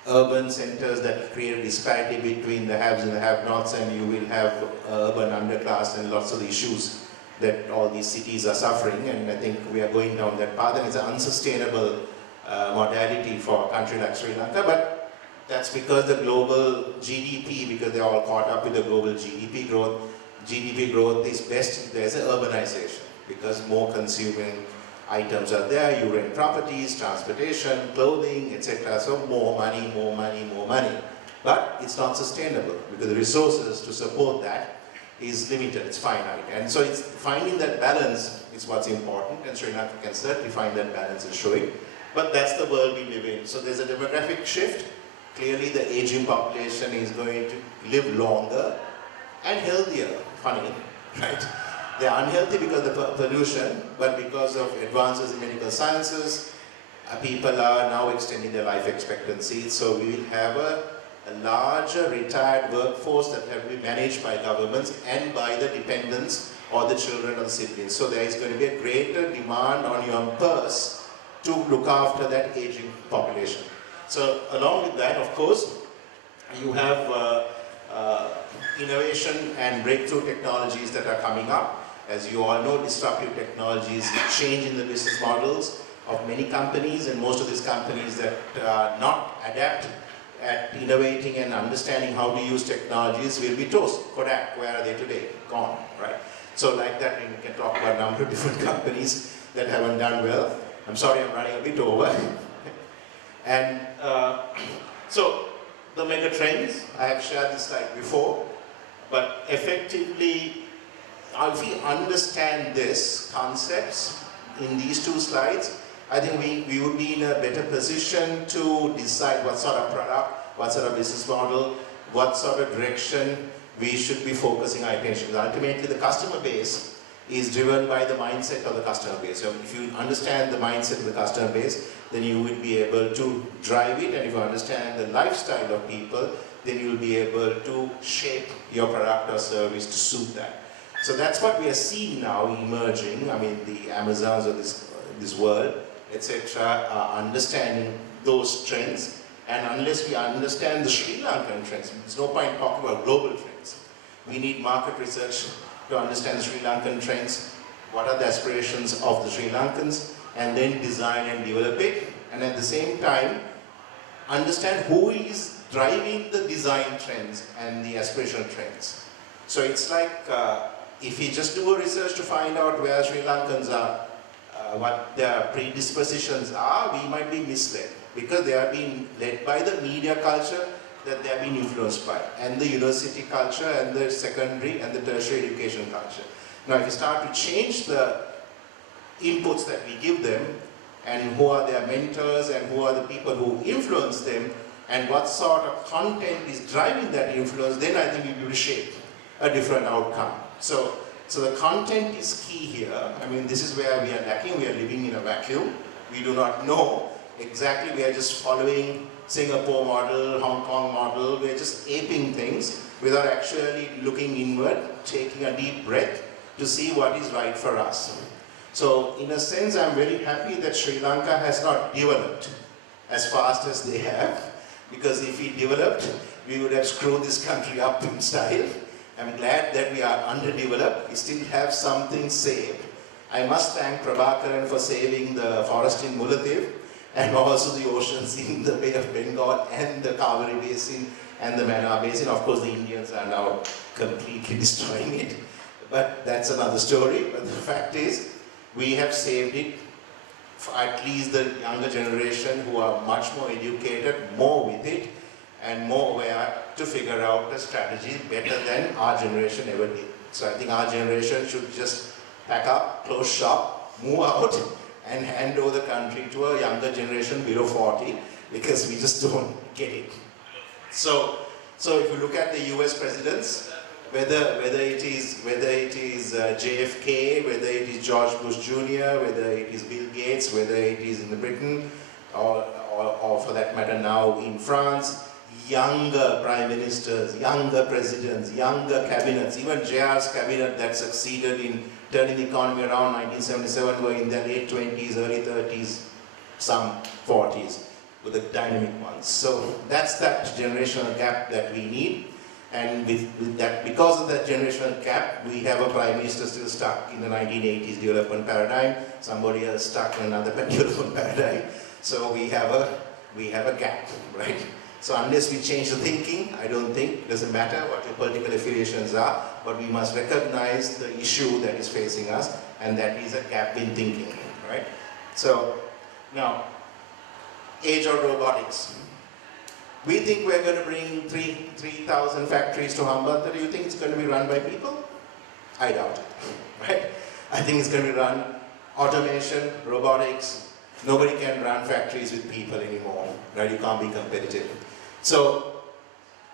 urban centers that create a disparity between the haves and the have-nots, and you will have urban underclass and lots of issues that all these cities are suffering. And I think we are going down that path, and it's an unsustainable modality for a country like Sri Lanka. But that's because the global GDP, because they're all caught up with the global GDP growth. GDP growth is best if there's an urbanization, because more consuming items are there, you rent properties, transportation, clothing, etc. So more money, more money, more money. But it's not sustainable, because the resources to support that is limited, it's finite. And so it's finding that balance is what's important, and Sri Lanka can certainly find that balance and show it. But that's the world we live in. So there's a demographic shift. Clearly the aging population is going to live longer and healthier. Funny, right? They are unhealthy because of the pollution, but because of advances in medical sciences, people are now extending their life expectancy. So we will have a larger retired workforce that have to be managed by governments and by the dependents or the children or the siblings. So there is going to be a greater demand on your purse to look after that aging population. So along with that, of course, you have innovation and breakthrough technologies that are coming up. As you all know, disruptive technologies change in the business models of many companies, and most of these companies that are not adept at innovating and understanding how to use technologies will be toast. Kodak, where are they today? Gone, right? So like that, we can talk about a number of different companies that haven't done well. I'm sorry, I'm running a bit over. And so the mega trends, I have shared this slide before, but effectively, if we understand these concepts in these two slides, I think we would be in a better position to decide what sort of product, what sort of business model what sort of direction we should be focusing our attention. Ultimately, the customer base is driven by the mindset of the customer base. So if you understand the mindset of the customer base, then you will be able to drive it, and if you understand the lifestyle of people, then you will be able to shape your product or service to suit that. So that's what we are seeing now emerging. I mean, the Amazons of this world, etc., are understanding those trends. And unless we understand the Sri Lankan trends, there's no point talking about global trends. We need market research to understand the Sri Lankan trends, what are the aspirations of the Sri Lankans, and then design and develop it. And at the same time, understand who is driving the design trends and the aspirational trends. So it's like, if we just do a research to find out where Sri Lankans are, what their predispositions are, we might be misled, because they are being led by the media culture that they are being influenced by, and the university culture, and the secondary and the tertiary education culture. Now, if you start to change the inputs that we give them, and who are their mentors, and who are the people who influence them, and what sort of content is driving that influence, then I think we will shape a different outcome. So the content is key here. I mean, this is where we are lacking. We are living in a vacuum. We do not know exactly. We are just following Singapore model, Hong Kong model. We are just aping things without actually looking inward, taking a deep breath to see what is right for us. So in a sense, I'm very happy that Sri Lanka has not developed as fast as they have, because if we developed, we would have screwed this country up in style. I'm glad that we are underdeveloped. We still have something saved. I must thank Prabhakaran for saving the forest in Mullaitivu, and also the oceans in the Bay of Bengal, and the Kaveri Basin, and the Mannar Basin. Of course, the Indians are now completely destroying it, but that's another story. But the fact is, we have saved it for at least the younger generation, who are much more educated, more with it, and more aware to figure out a strategy better than our generation ever did. So I think our generation should just pack up, close shop, move out, and hand over the country to a younger generation below 40, because we just don't get it. So if you look at the US presidents, whether it is JFK, whether it is George Bush Jr., whether it is Bill Gates, whether it is in Britain, or for that matter now in France, younger prime ministers, younger presidents, younger cabinets, even JR's cabinet that succeeded in turning the economy around 1977 were in their late 20s, early 30s, some 40s, with the dynamic ones. So that's that generational gap that we need. And with that, because of that generational gap, we have a prime minister still stuck in the 1980s development paradigm, somebody else stuck in another development paradigm. So we have a gap, right? So unless we change the thinking, I don't think, it doesn't matter what your political affiliations are, but we must recognize the issue that is facing us, and that is a gap in thinking, right? So now, age of robotics. We think we're going to bring 3,000 factories to Hambantota. Do you think it's going to be run by people? I doubt it, right? I think it's going to be run automation, robotics. Nobody can run factories with people anymore, right? You can't be competitive. So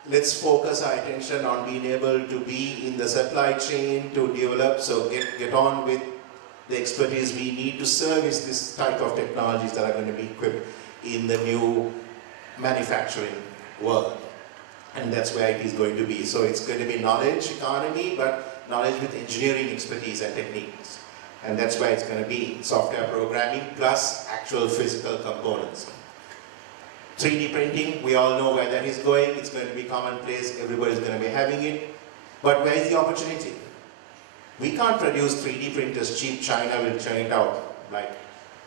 let's focus our attention on being able to be in the supply chain to develop, so get on with the expertise we need to service this type of technologies that are going to be equipped in the new manufacturing world. And that's where it is going to be. So it's going to be knowledge economy, but knowledge with engineering expertise and techniques. And that's why it's going to be software programming plus actual physical components. 3D printing, we all know where that is going. It's going to be commonplace. Everybody's going to be having it. But where is the opportunity? We can't produce 3D printers cheap. China will churn it out like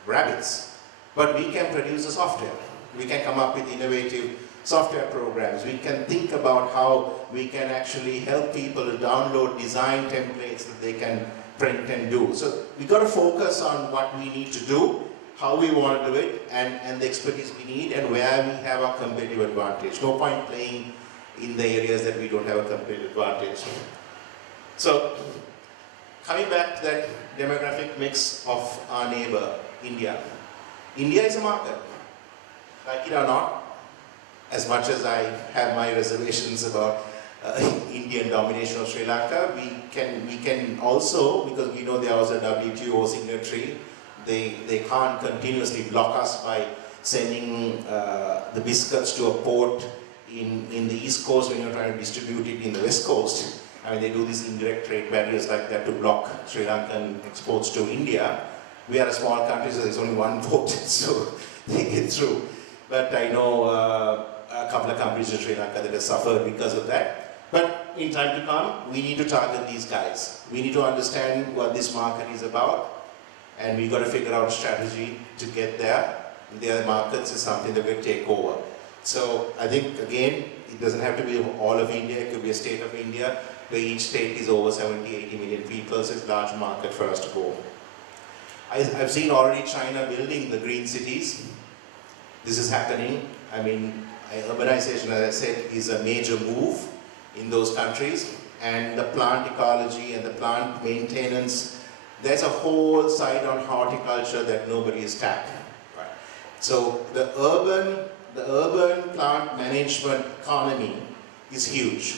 rabbits. But we can produce the software. We can come up with innovative software programs. We can think about how we can actually help people to download design templates that they can print and do. So we've got to focus on what we need to do, how we want to do it, and the expertise we need, and where we have a competitive advantage. No point playing in the areas that we don't have a competitive advantage. So coming back to that demographic mix of our neighbor, India. India is a market. Like it or not, as much as I have my reservations about Indian domination of Sri Lanka, we can also, because we know they are also a WTO signatory, they can't continuously block us by sending the biscuits to a port in the East Coast when you're trying to distribute it in the West Coast. I mean, they do these indirect trade barriers like that to block Sri Lankan exports to India. We are a small country, so there's only one port, so they get through. But I know a couple of countries in Sri Lanka that have suffered because of that. But in time to come, we need to target these guys. We need to understand what this market is about, and we've got to figure out a strategy to get there. Their markets is something that will take over. So I think, again, it doesn't have to be all of India, it could be a state of India, where each state is over 70, 80 million people, so it's a large market for us to go. I've seen already China building the green cities. This is happening. I mean, urbanization, as I said, is a major move in those countries, and the plant ecology and the plant maintenance, there's a whole side on horticulture that nobody is tapped. Right. So the urban plant management economy is huge,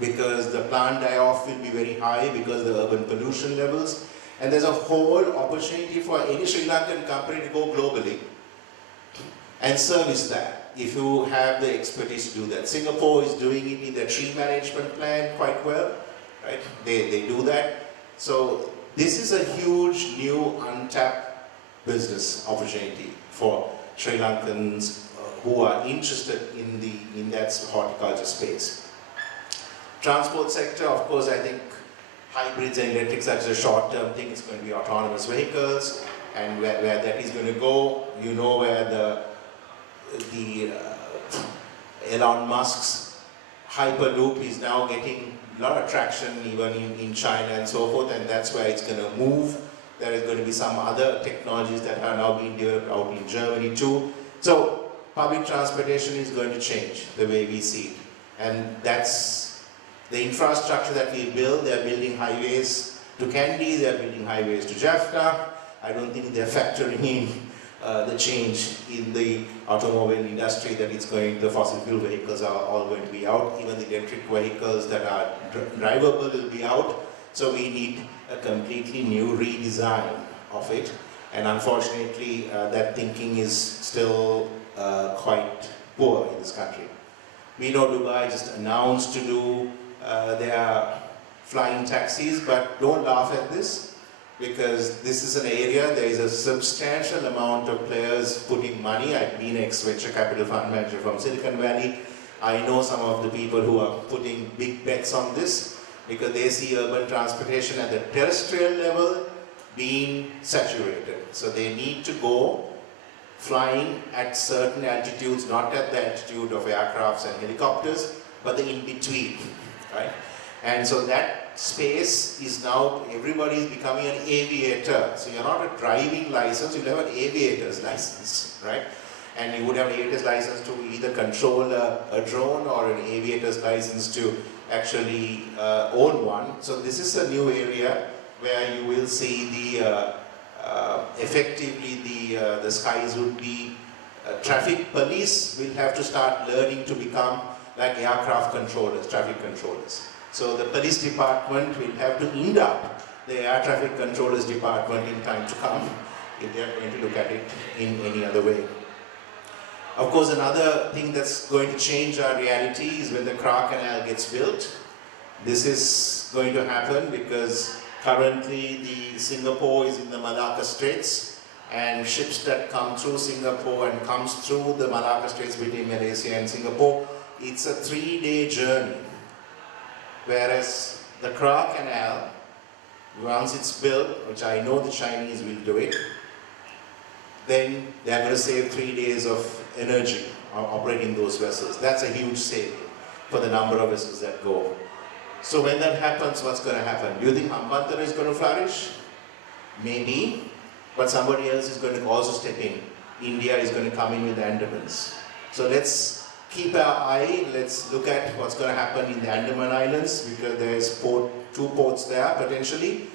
because the plant die-off will be very high because of the urban pollution levels, and there's a whole opportunity for any Sri Lankan company to go globally and service that, if you have the expertise to do that. Singapore is doing it in their tree management plan quite well, right? They do that. So this is a huge new untapped business opportunity for Sri Lankans who are interested in that horticulture space. Transport sector, of course, I think hybrids and electrics are just a short-term thing. It's going to be autonomous vehicles, and where that is going to go, you know where the Elon Musk's Hyperloop is now getting a lot of traction even in China and so forth, and that's where it's going to move. There is going to be some other technologies that are now being developed out in Germany too. So public transportation is going to change the way we see it, and that's the infrastructure that we build. They're building highways to Kandy, they're building highways to Jaffna. I don't think they're factoring in the change in the automobile industry, that it's going, the fossil fuel vehicles are all going to be out. Even the electric vehicles that are drivable will be out. So we need a completely new redesign of it. And unfortunately, that thinking is still quite poor in this country. We know Dubai just announced to do their flying taxis, but don't laugh at this, because this is an area, there is a substantial amount of players putting money. I've been an ex-venture capital fund manager from Silicon Valley. I know some of the people who are putting big bets on this, because they see urban transportation at the terrestrial level being saturated. So they need to go flying at certain altitudes, not at the altitude of aircrafts and helicopters, but the in-between, right? And so that space is now, everybody is becoming an aviator. So you're not a driving license, you have an aviator's license, right? And you would have an aviator's license to either control a drone, or an aviator's license to actually own one. So this is a new area where you will see the effectively the skies would be, traffic police will have to start learning to become like aircraft controllers, traffic controllers. So the police department will have to induct the air traffic controllers department in time to come, if they are going to look at it in any other way. Of course, another thing that's going to change our reality is when the Clarke Canal gets built. This is going to happen because currently the Singapore is in the Malacca Straits, and ships that come through Singapore and comes through the Malacca Straits between Malaysia and Singapore, it's a 3-day journey. Whereas the Clarke Canal, once it's built, which I know the Chinese will do it, then they're going to save 3 days of energy operating those vessels. That's a huge saving for the number of vessels that go. So when that happens, what's going to happen? Do you think Hambantota is going to flourish? Maybe, but somebody else is going to also step in. India is going to come in with the Andamans. So let's keep our eye, let's look at what's going to happen in the Andaman Islands, because there's 2 ports there potentially,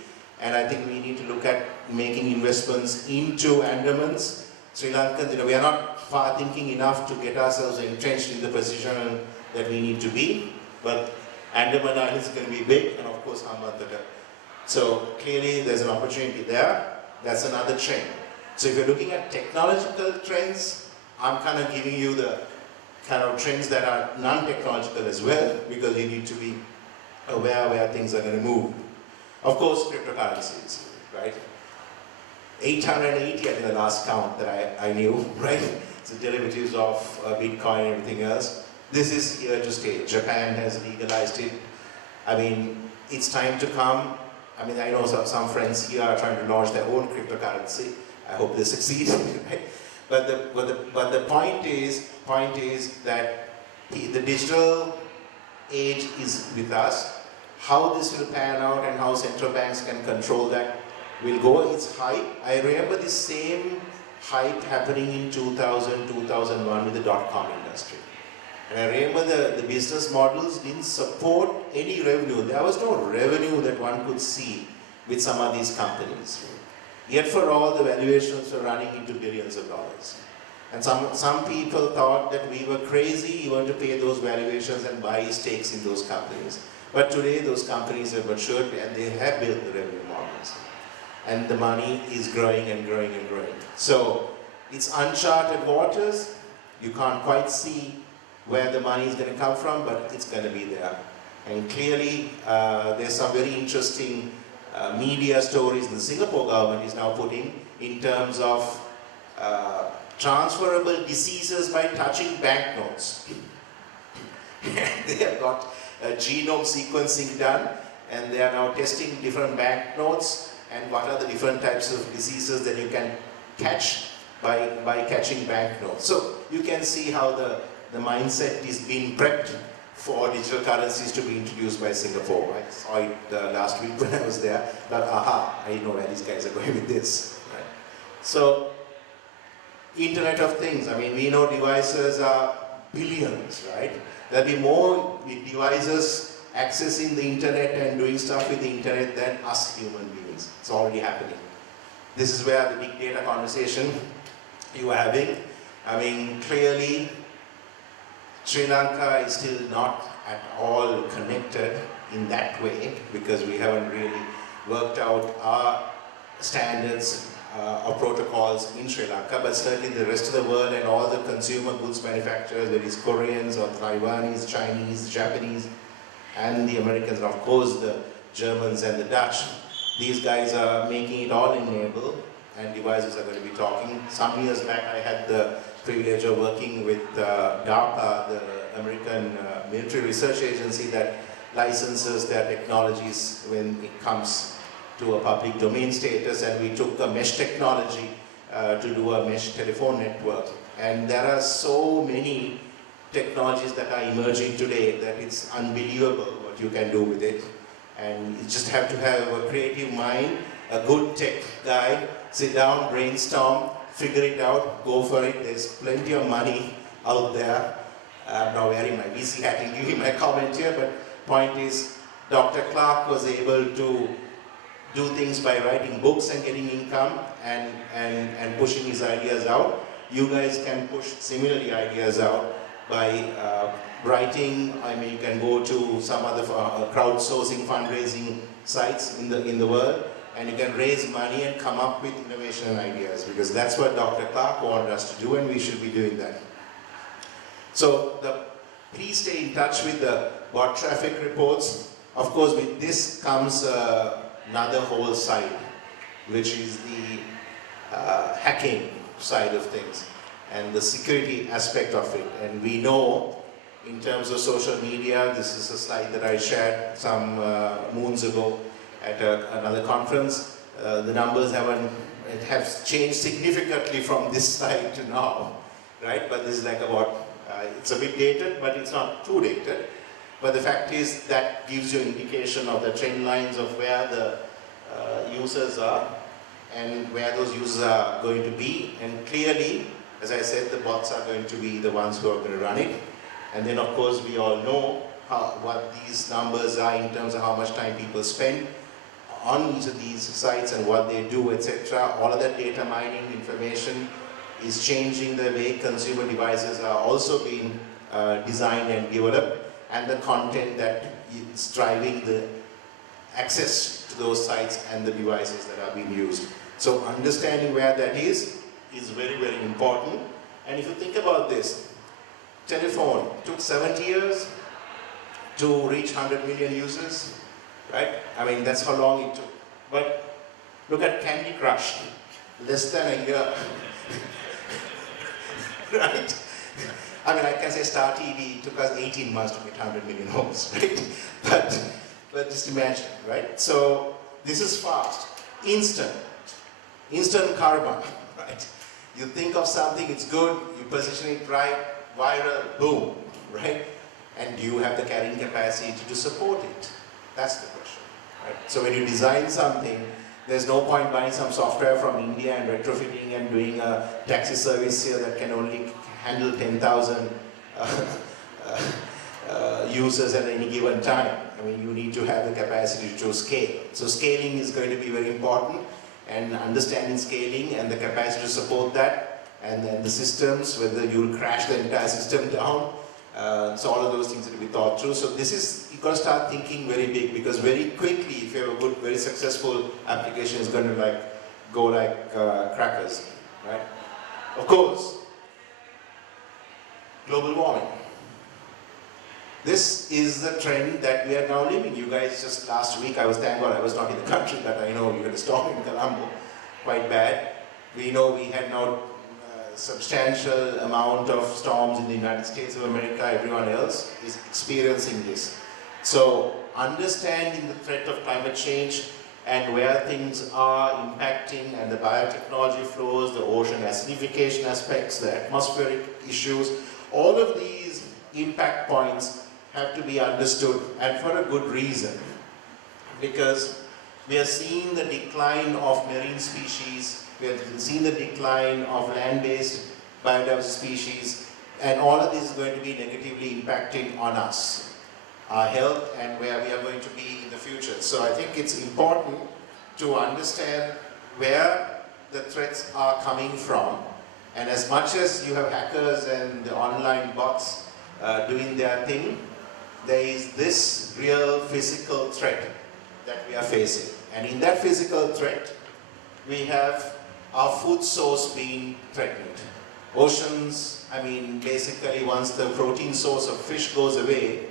and I think we need to look at making investments into Andamans Sri Lankans, we are not far thinking enough to get ourselves entrenched in the position that we need to be, but Andaman Island is going to be big, and of course Hambantota. So clearly there's an opportunity there. That's another trend. So if you're looking at technological trends, I'm kind of giving you the kind of trends that are non-technological as well, because you need to be aware where things are going to move. Of course, cryptocurrencies, right? 880 at the last count that I knew, right? It's the derivatives of Bitcoin and everything else. This is here to stay. Japan has legalized it. I mean, it's time to come. I mean, I know some friends here are trying to launch their own cryptocurrency. I hope they succeed, right? But the point is that the digital age is with us. How this will pan out and how central banks can control that will go its hype. I remember the same hype happening in 2000, 2001 with the dot-com industry. And I remember the business models didn't support any revenue. There was no revenue that one could see with some of these companies. Yet for all, the valuations were running into billions of dollars. And some people thought that we were crazy even to pay those valuations and buy stakes in those companies. But today those companies have matured and they have built the revenue models. And the money is growing and growing and growing. So it's uncharted waters. You can't quite see where the money is going to come from, but it's going to be there. And clearly, there's some very interesting media stories the Singapore government is now putting in terms of transferable diseases by touching banknotes. They have got genome sequencing done, and they are now testing different banknotes and what are the different types of diseases that you can catch by catching banknotes. So you can see how the mindset is being prepped for digital currencies to be introduced by Singapore. I saw it last week when I was there, but aha, I know where these guys are going with this. Right? So, Internet of Things, I mean, we know devices are billions, right? There'll be more devices accessing the internet and doing stuff with the internet than us human beings. It's already happening. This is where the big data conversation you are having. I mean, clearly, Sri Lanka is still not at all connected in that way because we haven't really worked out our standards or protocols in Sri Lanka, but certainly the rest of the world and all the consumer goods manufacturers, whether it's Koreans or Taiwanese, Chinese, Japanese, and the Americans, and of course the Germans and the Dutch, these guys are making it all enabled, and devices are going to be talking. Some years back I had the privilege of working with DARPA, the American military research agency that licenses their technologies when it comes to a public domain status, and we took a mesh technology to do a mesh telephone network. And there are so many technologies that are emerging today that it's unbelievable what you can do with it. And you just have to have a creative mind, a good tech guy, sit down, brainstorm, figure it out, go for it. There's plenty of money out there. I'm now wearing my VC hat and giving my comment here, but point is, Dr. Clarke was able to do things by writing books and getting income and pushing his ideas out. You guys can push similarly ideas out by writing. I mean, you can go to some other crowdsourcing fundraising sites in the world, and you can raise money and come up with innovation and ideas, because that's what Dr. Clarke wanted us to do, and we should be doing that. So please stay in touch with the bot traffic reports. Of course, with this comes another whole side, which is the hacking side of things and the security aspect of it. And we know, in terms of social media, this is a slide that I shared some moons ago at another conference. The numbers have changed significantly from this slide to now, right? But this is like about, it's a bit dated, but it's not too dated. But the fact is that gives you indication of the trend lines of where the users are and where those users are going to be. And clearly, as I said, the bots are going to be the ones who are going to run it. And then of course we all know what these numbers are in terms of how much time people spend on each of these sites and what they do, etc. All of that data mining information is changing the way consumer devices are also being designed and developed, and the content that is driving the access to those sites and the devices that are being used. So understanding where that is very, very important. And if you think about this, telephone took 70 years to reach 100 million users, right? I mean, that's how long it took. But look at Candy Crush, less than a year, right? I mean, I can say Star TV took us 18 months to get 100 million homes, right? But just imagine, right? So this is fast, instant karma, right? You think of something, it's good, you position it right, viral, boom, right? And do you have the carrying capacity to support it? That's the question, right? So when you design something, there's no point buying some software from India and retrofitting and doing a taxi service here that can only handle 10,000 users at any given time. I mean, you need to have the capacity to scale. So scaling is going to be very important, and understanding scaling and the capacity to support that, and then the systems, whether you'll crash the entire system down. So all of those things need to be thought through. So this is, you've got to start thinking very big, because very quickly, if you have a good, very successful application, it's going to go like crackers, right? Of course, global warming. This is the trend that we are now living. You guys, just last week, thank God I was not in the country, but I know you had a storm in Colombo, quite bad. We know we had now substantial amount of storms in the United States of America. Everyone else is experiencing this. So understanding the threat of climate change and where things are impacting, and the biotechnology flows, the ocean acidification aspects, the atmospheric issues, all of these impact points have to be understood, and for a good reason, because we are seeing the decline of marine species, we are seeing the decline of land-based biodiversity species, and all of this is going to be negatively impacting on us, our health, and where we are going to be in the future. So I think it's important to understand where the threats are coming from, and as much as you have hackers and the online bots doing their thing, there is this real physical threat that we are facing. And in that physical threat, we have our food source being threatened. Oceans, I mean, basically once the protein source of fish goes away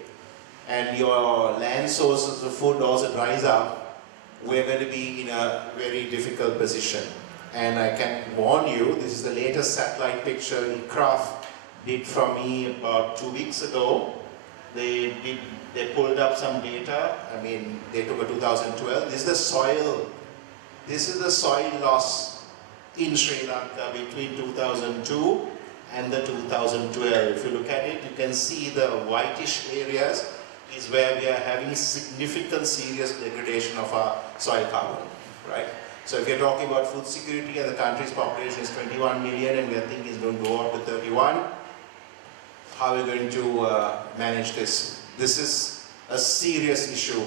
and your land sources of food also dries up, we're going to be in a very difficult position. And I can warn you, this is the latest satellite picture Clarke did from me about 2 weeks ago. They pulled up some data. I mean, they took a 2012. This is the soil loss in Sri Lanka between 2002 and the 2012. If you look at it, you can see the whitish areas is where we are having significant serious degradation of our soil carbon, right? So if you're talking about food security and the country's population is 21 million and we are thinking it's going to go up to 31, how are we going to manage this? This is a serious issue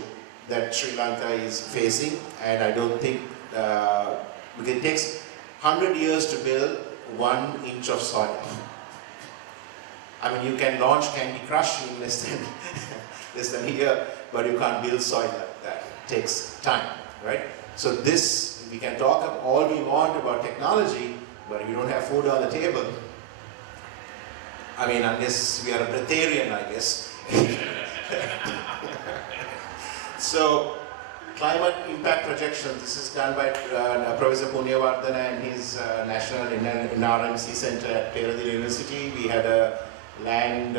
that Sri Lanka is facing, and I don't think it takes 100 years to build 1 inch of soil. I mean, you can launch Candy Crush in less than a year, but you can't build soil like that. It takes time, right? So this, we can talk all we want about technology, but if you don't have food on the table, I mean, unless we are a breatharian, I guess. So, climate impact projections, this is done by Professor Punyavardhana and his National RMC Center at Peradilla University. We had a land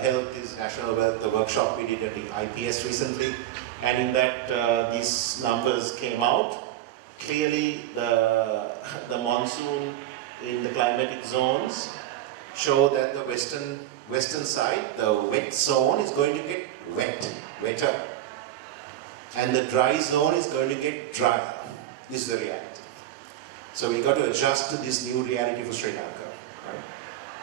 health is national wealth, the workshop we did at the IPS recently, and in that these numbers came out. Clearly the monsoon in the climatic zones show that the western side, the wet zone is going to get wetter, and the dry zone is going to get drier. This is the reality. So we got to adjust to this new reality for Sri Lanka.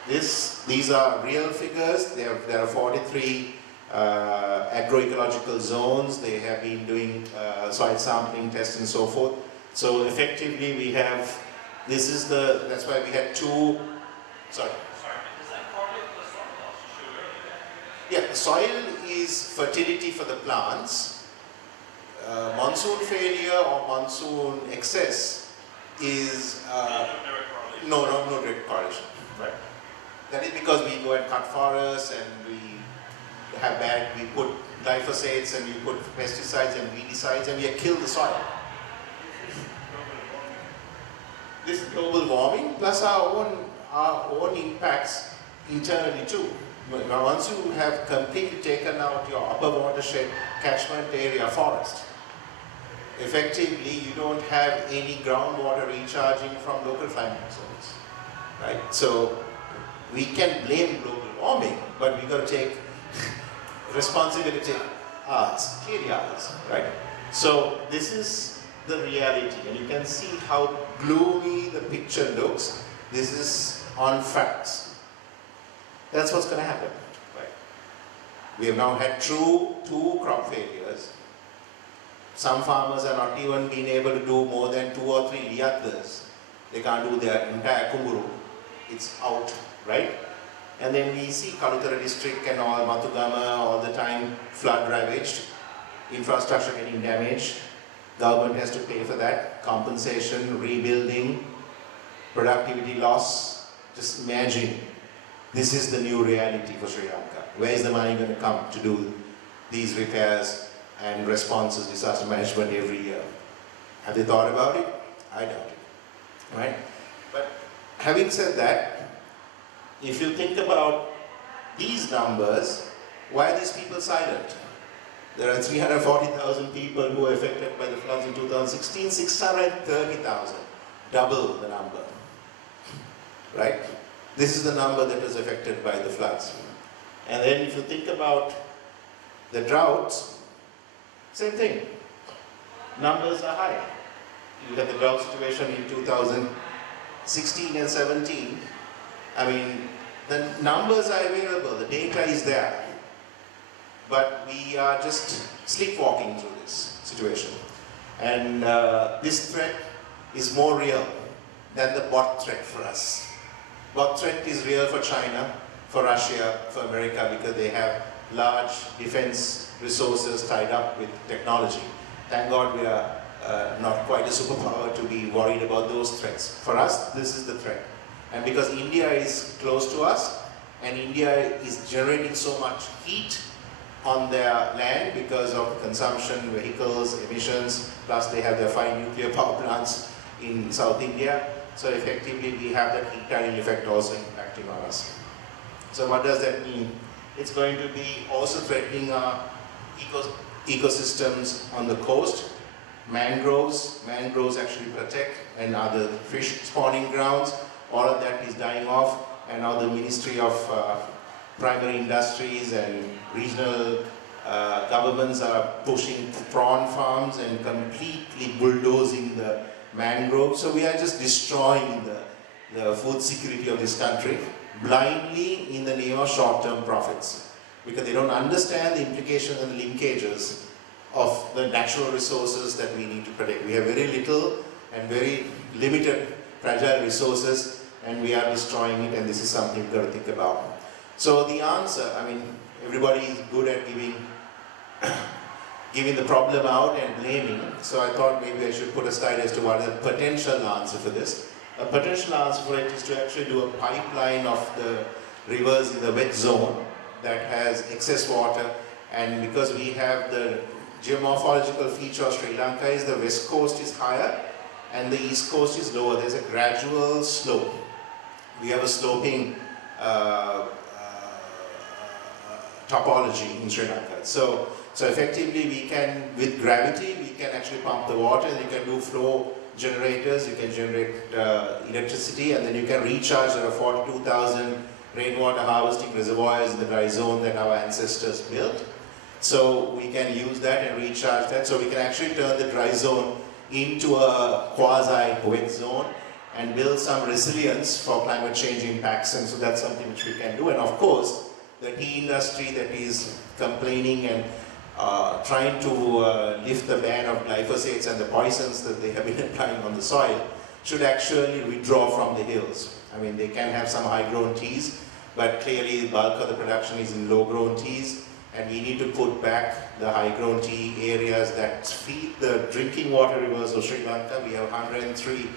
These are real figures. There are 43 agroecological zones. They have been doing soil sampling tests and so forth. So effectively we have This is the, that's why we had two, sorry. Does that correlate with the soil loss you showed earlier? Yeah, the soil is fertility for the plants. Monsoon failure or monsoon excess is no direct correlation. Right. That is because we go and cut forests and we put glyphosates and we put pesticides and weedicides and we kill the soil. This is global warming plus our own impacts internally too. Once you have completely taken out your upper watershed catchment area forest, effectively you don't have any groundwater recharging from local climate zones, right? So we can blame global warming, but we got to take responsibility clearly ours, right? So this is the reality, and you can see how gloomy the picture looks. This is on facts. That's what's going to happen, right? We have now had two crop failures. Some farmers are not even being able to do more than 2 or 3 liyatas. They can't do their entire kumburu. It's out, right? And then we see Kalutara district and all, Matugama all the time flood ravaged, infrastructure getting damaged. Government has to pay for that, compensation, rebuilding, productivity loss. Just imagine, this is the new reality for Sri Lanka. Where is the money going to come to do these repairs and responses, disaster management every year? Have they thought about it? I doubt it, right? But having said that, if you think about these numbers, why are these people silent? There are 340,000 people who were affected by the floods in 2016, 630,000, double the number, right? This is the number that was affected by the floods. And then if you think about the droughts, same thing. Numbers are high. You have the drought situation in 2016 and 17. I mean, the numbers are available, the data is there. But we are just sleepwalking through this situation. And this threat is more real than the bot threat for us. Bot threat is real for China, for Russia, for America, because they have large defense resources tied up with technology. Thank God we are not quite a superpower to be worried about those threats. For us, this is the threat. And because India is close to us, and India is generating so much heat on their land because of consumption, vehicles, emissions, plus they have their 5 nuclear power plants in South India. So effectively we have that heat tidal effect also impacting on us. So what does that mean? It's going to be also threatening our ecosystems on the coast. Mangroves actually protect, and other fish spawning grounds. All of that is dying off, and now the Ministry of Primary Industries and regional governments are pushing prawn farms and completely bulldozing the mangroves. So we are just destroying the food security of this country blindly in the name of short-term profits, because they don't understand the implications and the linkages of the natural resources that we need to protect. We have very little and very limited fragile resources, and we are destroying it, and this is something we've got to think about. So the answer, I mean, everybody is good at giving the problem out and blaming, so I thought maybe I should put a slide as to what is a potential answer for this. A potential answer for it is to actually do a pipeline of the rivers in the wet zone that has excess water, and because we have the geomorphological feature of Sri Lanka is the west coast is higher and the east coast is lower. There's a gradual slope. We have a sloping topology in Sri Lanka. So effectively we can, with gravity, we can actually pump the water, and you can do flow generators, you can generate electricity, and then you can recharge. There are 42,000 rainwater harvesting reservoirs in the dry zone that our ancestors built. So we can use that and recharge that. So we can actually turn the dry zone into a quasi-wet zone and build some resilience for climate change impacts. And so that's something which we can do. And of course, the tea industry that is complaining and trying to lift the ban of glyphosates and the poisons that they have been applying on the soil, should actually withdraw from the hills. I mean, they can have some high-grown teas, but clearly the bulk of the production is in low-grown teas, and we need to put back the high-grown tea areas that feed the drinking water rivers of Sri Lanka. We have 103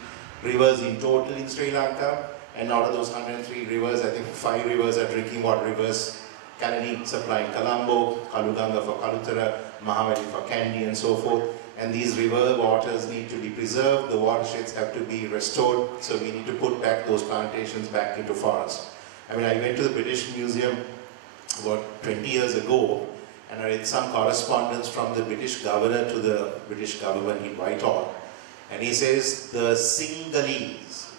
rivers in total in Sri Lanka, and out of those 103 rivers, I think 5 rivers are drinking water rivers. Kalani supplying Colombo, Kaluganga for Kalutara, Mahavali for Kandy, and so forth. And these river waters need to be preserved, the watersheds have to be restored, so we need to put back those plantations back into forest. I mean, I went to the British Museum about 20 years ago, and I read some correspondence from the British governor to the British government in Whitehall. And he says the Sinhalese,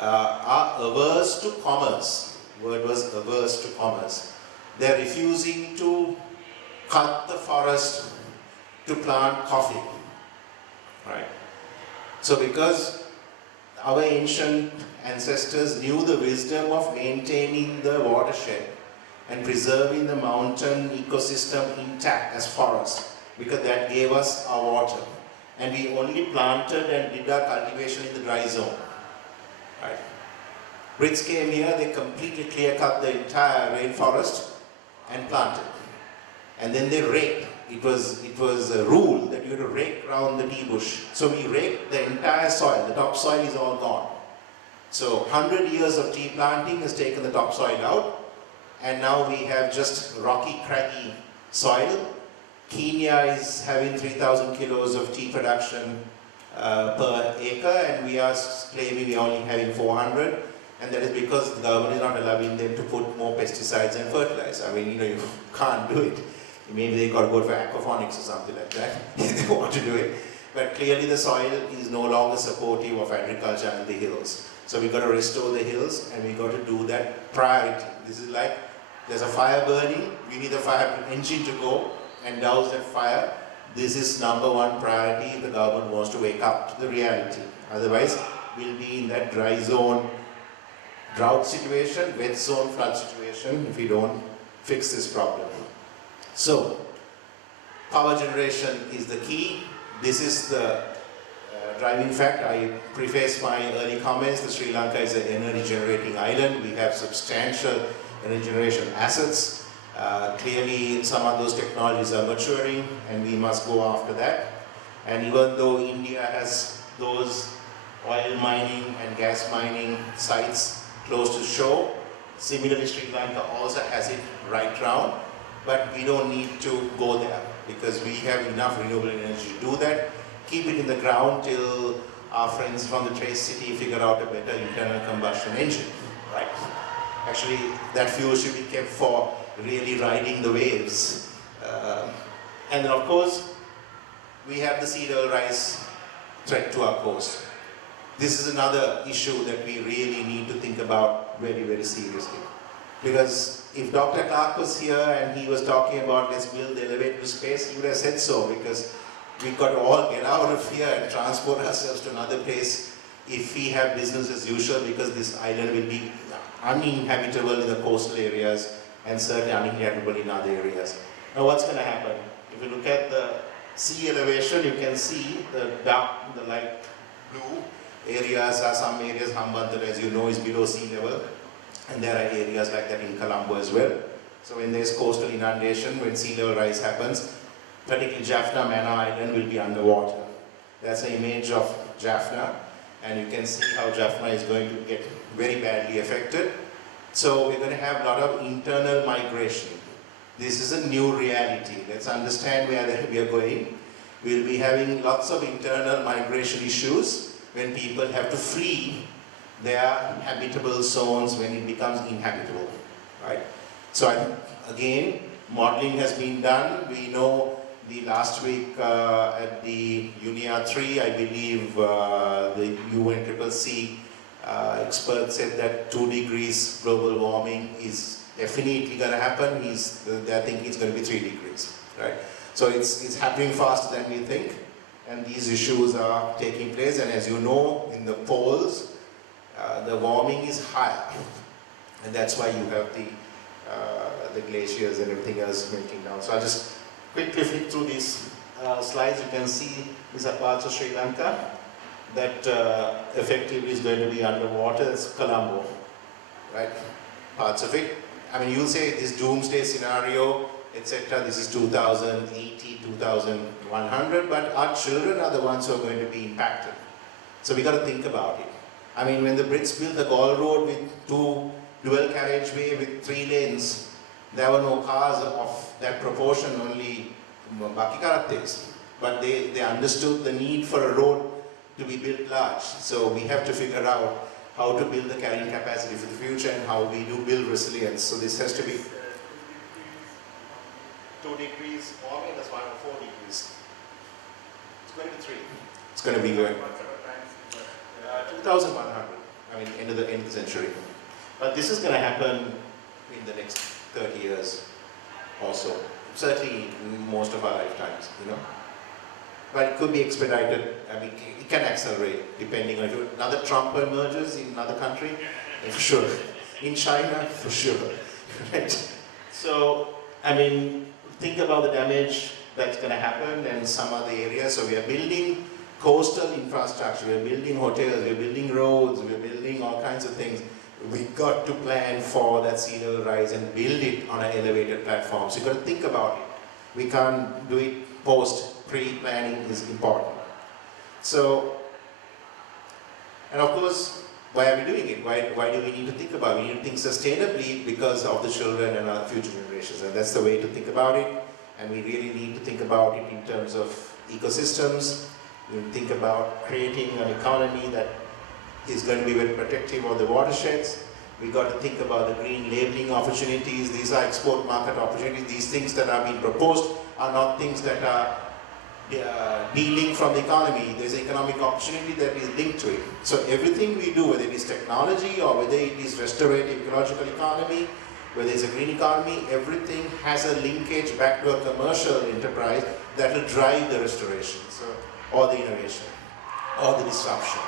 are averse to commerce. Word was averse to commerce. They're refusing to cut the forest to plant coffee, right? So because our ancient ancestors knew the wisdom of maintaining the watershed and preserving the mountain ecosystem intact as forest, because that gave us our water. And we only planted and did our cultivation in the dry zone, right? Brits came here, they completely clear-cut the entire rainforest and planted. And then they raked. It was a rule that you had to rake around the tea bush. So we raked the entire soil. The topsoil is all gone. So 100 years of tea planting has taken the topsoil out, and now we have just rocky, craggy soil. Kenya is having 3,000 kilos of tea production per acre, and we are claiming we are only having 400. And that is because the government is not allowing them to put more pesticides and fertilizer. I mean, you can't do it. Maybe they got to go for aquaponics or something like that if they want to do it. But clearly the soil is no longer supportive of agriculture in the hills. So we've got to restore the hills, and we've got to do that priority. This is like, there's a fire burning, we need a fire engine to go and douse that fire. This is #1 priority if the government wants to wake up to the reality. Otherwise, we'll be in that dry zone drought situation, wet zone flood situation if we don't fix this problem. So, power generation is the key. This is the driving fact. I preface my early comments that Sri Lanka is an energy generating island. We have substantial energy generation assets. Clearly, some of those technologies are maturing, and we must go after that. And even though India has those oil mining and gas mining sites close to shore, similarly Sri Lanka also has it right round, but we don't need to go there because we have enough renewable energy to do that. Keep it in the ground till our friends from the Trace City figure out a better internal combustion engine, right? Actually, that fuel should be kept for really riding the waves. And then of course, we have the sea level rise threat to our coast. This is another issue that we really need to think about very, very seriously. Because if Dr. Clarke was here and he was talking about let's build the elevator to space, he would have said so, because we've got to all get out of here and transport ourselves to another place if we have business as usual, because this island will be uninhabitable in the coastal areas and certainly uninhabitable in other areas. Now what's going to happen? If you look at the sea elevation, you can see the dark, the light blue areas are some areas. Hambantota, as you know, is below sea level, and there are areas like that in Colombo as well. So when there's coastal inundation, when sea level rise happens, particularly Jaffna Manor Island will be underwater. That's an image of Jaffna, and you can see how Jaffna is going to get very badly affected. So we're going to have a lot of internal migration. This is a new reality. Let's understand where we are going. We'll be having lots of internal migration issues when people have to flee their habitable zones when it becomes inhabitable, right? So again, modeling has been done. We know the last week at the UNIA 3, I believe the UNCCC experts said that 2 degrees global warming is definitely going to happen. They're thinking it's going to be 3 degrees, right? So it's happening faster than we think, and these issues are taking place. And as you know, in the poles, the warming is higher, and that's why you have the glaciers and everything else melting down. So I'll just quickly flick through these slides. You can see these are parts of Sri Lanka. that effectively is going to be underwater. It's Colombo, right? Parts of it. I mean, you'll say this doomsday scenario, etc. This is 2080, 2100, but our children are the ones who are going to be impacted. So we got to think about it. I mean, when the Brits built the Gaul Road with 2 dual carriageway with 3 lanes, there were no cars of that proportion, only baki karates. But they understood the need for a road to be built large. So we have to figure out how to build the carrying capacity for the future and how we do build resilience. So this has to be 2 degrees warming, that's 1 or 4 degrees. It's going to be 3. It's going to be going 2,100. I mean, end of the century. But this is going to happen in the next 30 years also. Certainly most of our lifetimes, you know. But it could be expedited. I mean, it can accelerate depending on if another Trump emerges in another country, for sure. In China, for sure. Right? So, I mean, think about the damage that's going to happen and some other areas. So we are building coastal infrastructure, we are building hotels, we are building roads, we are building all kinds of things. We've got to plan for that sea level rise and build it on an elevated platform. So you've got to think about it. We can't do it post. Pre-planning is important. So, and of course, why are we doing it? Why do we need to think about it? We need to think sustainably because of the children and our future generations. And that's the way to think about it. And we really need to think about it in terms of ecosystems. We think about creating an economy that is going to be very protective of the watersheds. We got to think about the green labeling opportunities. These are export market opportunities. These things that are being proposed are not things that are de-linked from the economy. There's an economic opportunity that is linked to it. So everything we do, whether it is technology or whether it is restorative ecological economy, whether it's a green economy, everything has a linkage back to a commercial enterprise that will drive the restoration, so, or the innovation, or the disruption.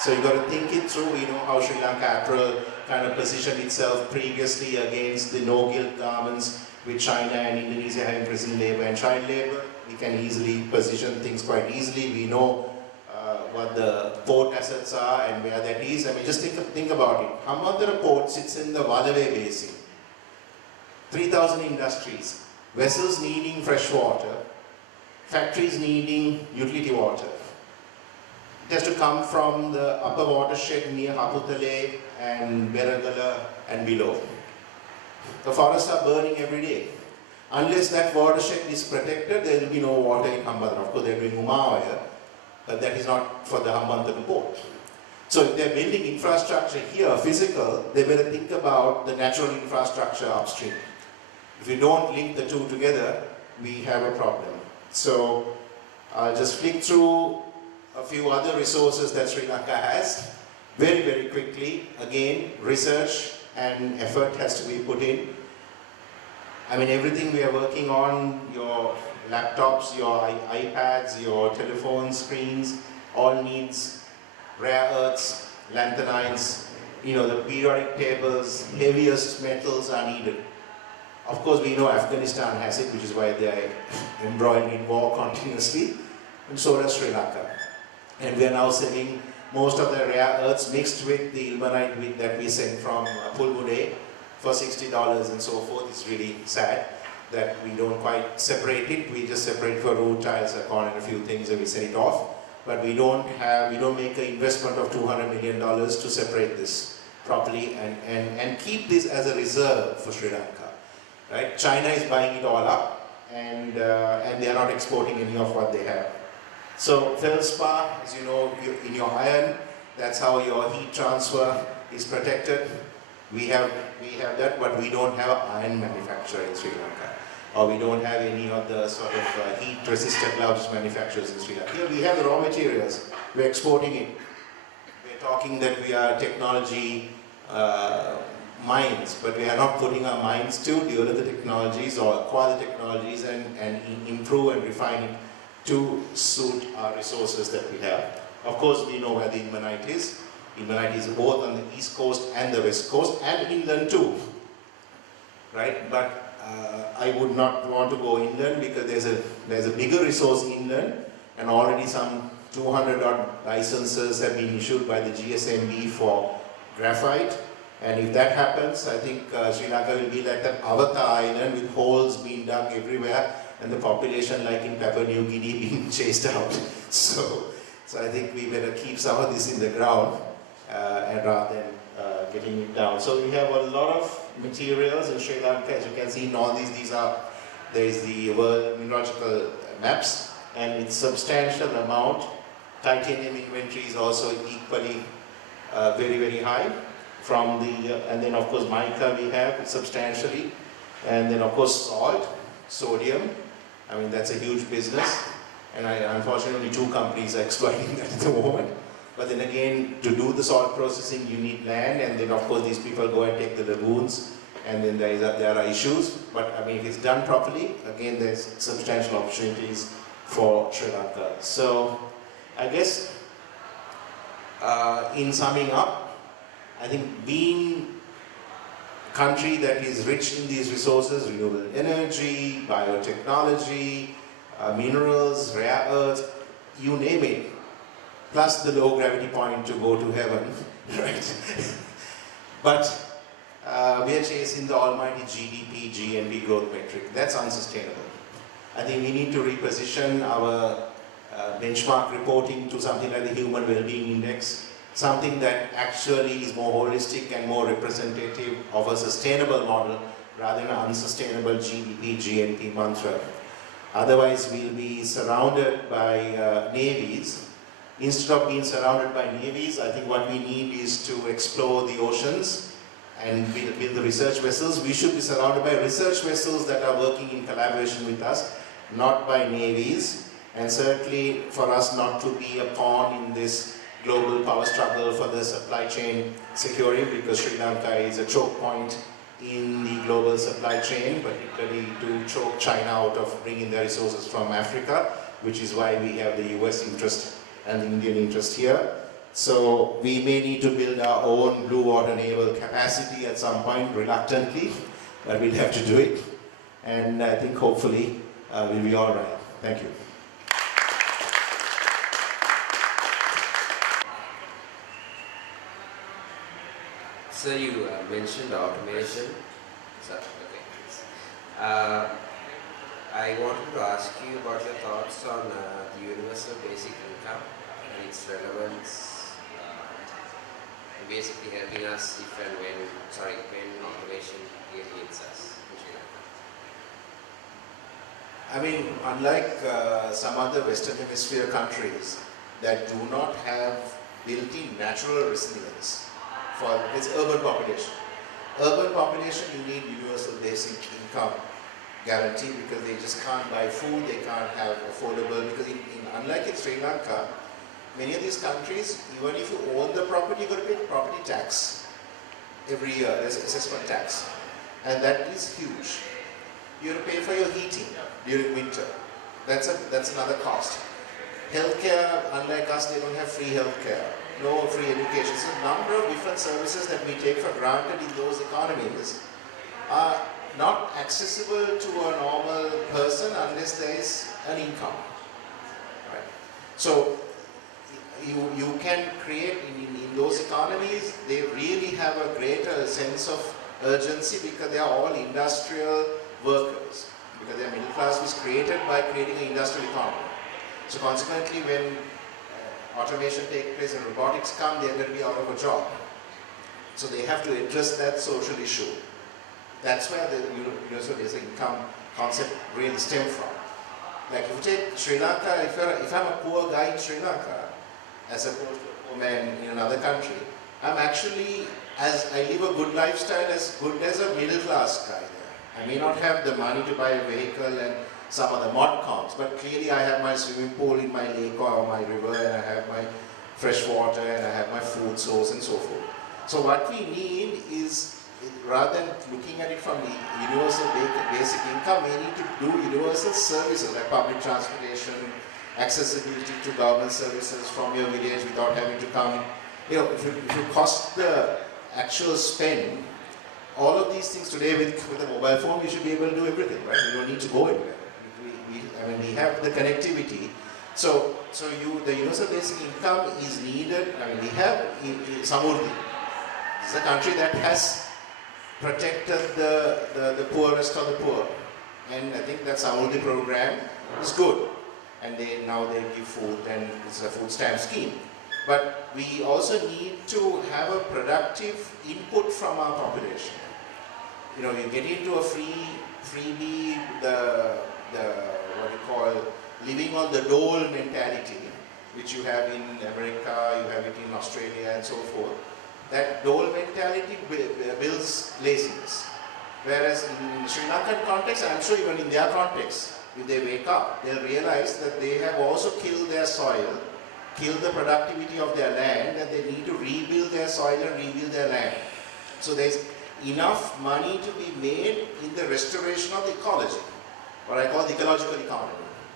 So you got to think it through. You know how Sri Lanka Apparel kind of positioned itself previously against the no-guilt garments with China and Indonesia having prison labor and child labor. We can easily position things quite easily. We know what the port assets are and where that is. I mean, just think about it. Hambantota port sits in the Walaway Basin. 3,000 industries, vessels needing fresh water, factories needing utility water. It has to come from the upper watershed near Haputale and Beragala and below. The forests are burning every day. Unless that watershed is protected, there will be no water in Hambantota. Of course, they're doing Umawaya, but that is not for the Hambantota port. So if they're building infrastructure here, physical, they better think about the natural infrastructure upstream. If you don't link the two together, we have a problem. So I'll just flick through a few other resources that Sri Lanka has very, very quickly. Again, research and effort has to be put in. I mean, everything we are working on, your laptops, your iPads, your telephone screens, all needs rare earths, lanthanides, you know, the periodic tables, heaviest metals are needed. Of course, we know Afghanistan has it, which is why they are embroiled in war continuously, and so does Sri Lanka. And we are now selling most of the rare earths mixed with the ilmenite that we send from Pulbude for $60 and so forth. It's really sad that we don't quite separate it. We just separate for root tiles, corn and a few things and we send it off. But we don't make an investment of $200 million to separate this properly and keep this as a reserve for Sri Lanka. Right? China is buying it all up and they are not exporting any of what they have. So feldspar, as you know, in your iron, that's how your heat transfer is protected. We have that, but we don't have an iron manufacturer in Sri Lanka. Or we don't have any of the sort of heat-resistant gloves manufacturers in Sri Lanka. Here we have the raw materials. We're exporting it. We're talking that we are technology mines, but we are not putting our minds to develop the technologies or acquire the technologies and improve and refine it to suit our resources that we have. Of course, we know where the ilmenite is. Ilmenite is both on the east coast and the west coast, and inland too, right? But I would not want to go inland because there's a bigger resource inland, and already some 200 odd licenses have been issued by the GSMB for graphite. And if that happens, I think Sri Lanka will be like that Avatar island with holes being dug everywhere and the population, like in Papua New Guinea, being chased out. So I think we better keep some of this in the ground and rather than getting it down. So we have a lot of materials in Sri Lanka. As you can see in all these there is the world mineralogical maps, and it's substantial amount. Titanium inventory is also equally very, very high. From the, and then of course mica we have substantially, and then of course salt, sodium. I mean, that's a huge business, and unfortunately 2 companies are exploiting that at the moment. But then again, to do the salt processing, you need land, and then of course these people go and take the lagoons, and then there are issues. But I mean, if it's done properly, again, there's substantial opportunities for Sri Lanka. So I guess in summing up, I think being a country that is rich in these resources, renewable energy, biotechnology, minerals, rare earths, you name it, plus the low gravity point to go to heaven, right? But we are chasing the almighty GDP, GNP growth metric. That's unsustainable. I think we need to reposition our benchmark reporting to something like the Human Wellbeing Index, something that actually is more holistic and more representative of a sustainable model rather than an unsustainable GDP, GNP mantra. Otherwise, we'll be surrounded by navies. Instead of being surrounded by navies, I think what we need is to explore the oceans and build the research vessels. We should be surrounded by research vessels that are working in collaboration with us, not by navies, and certainly for us not to be a pawn in this global power struggle for the supply chain security, because Sri Lanka is a choke point in the global supply chain, particularly to choke China out of bringing their resources from Africa, which is why we have the US interest and the Indian interest here. So we may need to build our own blue water naval capacity at some point, reluctantly, but we'll have to do it. And I think hopefully we'll be all right. Thank you. So you mentioned automation. So, okay. I wanted to ask you about your thoughts on the universal basic income and its relevance, basically helping us if and when automation really hits us. I mean, unlike some other Western Hemisphere countries that do not have built-in natural resilience for its urban population. Urban population, you need universal basic income guarantee because they just can't buy food, they can't have affordable, because unlike in Sri Lanka, many of these countries, even if you own the property, you've got to pay property tax every year. There's assessment tax, and that is huge. You have to pay for your heating during winter. That's another cost. Healthcare, unlike us, they don't have free healthcare, no free education. So a number of different services that we take for granted in those economies are not accessible to a normal person unless there is an income. Right? So you can create in those economies, they really have a greater sense of urgency because they are all industrial workers, because their middle class was created by creating an industrial economy. So consequently, when automation takes place and robotics come, they are going to be out of a job. So they have to address that social issue. That's where the universal basic income concept really stems from. Like if you take Sri Lanka, if I'm a poor guy in Sri Lanka, as opposed to a poor man in another country, I'm actually, as I live a good lifestyle, as good as a middle class guy there. I may not have the money to buy a vehicle and some of the mod cons, but clearly I have my swimming pool in my lake or my river, and I have my fresh water, and I have my food source and so forth. So what we need is, rather than looking at it from the universal basic income, we need to do universal services like public transportation, accessibility to government services from your village without having to come. You know, if you cost the actual spend, all of these things today with a mobile phone, you should be able to do everything, right? You don't need to go anywhere. We have the connectivity. So So the universal basic income is needed. I mean, we have Samurdhi. It's a country that has protected the poorest of the poor. And I think that Samurdhi program is good. And now they give food, and it's a food stamp scheme. But we also need to have a productive input from our population. You know, you get into a freebie, what you call living on the dole mentality, which you have in America, you have it in Australia and so forth. That dole mentality builds laziness. Whereas in Sri Lankan context, and I'm sure even in their context, if they wake up, they'll realize that they have also killed their soil, killed the productivity of their land, and they need to rebuild their soil and rebuild their land. So there's enough money to be made in the restoration of the ecology, what I call the ecological economy,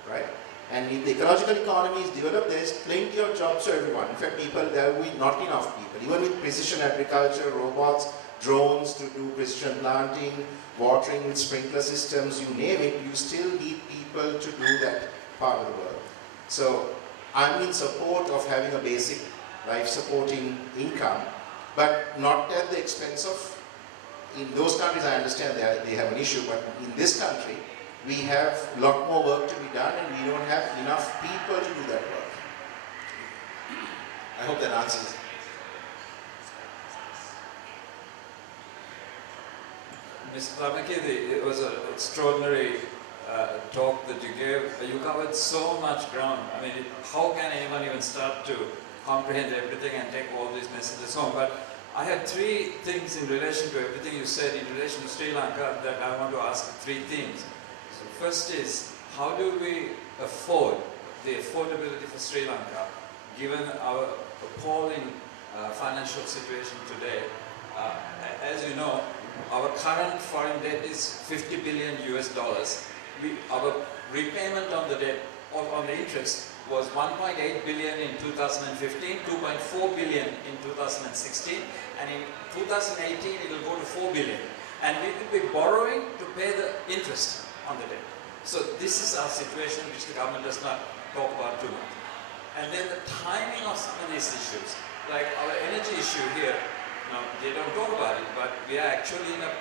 right? And if the ecological economy is developed, there's plenty of jobs for everyone. In fact, there will be not enough people. Even with precision agriculture, robots, drones to do precision planting, watering with sprinkler systems, you name it, you still need people to do that part of the world. So I'm in support of having a basic life-supporting income, but not at the expense of, in those countries I understand that they have an issue, but in this country, we have a lot more work to be done and we don't have enough people to do that work. I hope that answers. Mr. Dharmakirti, it was an extraordinary talk that you gave. You covered so much ground. I mean, how can anyone even start to comprehend everything and take all these messages home? But I had three things in relation to everything you said in relation to Sri Lanka that I want to ask, three themes. So first is, how do we afford the affordability for Sri Lanka, given our appalling financial situation today? As you know, our current foreign debt is 50 billion US dollars. Our repayment on the debt, on the interest, was 1.8 billion in 2015, 2.4 billion in 2016, and in 2018 it will go to 4 billion. And we will be borrowing to pay the interest on the debt. So this is our situation, which the government does not talk about too much. And then the timing of some of these issues, like our energy issue here, now, they don't talk about it, but we are actually in a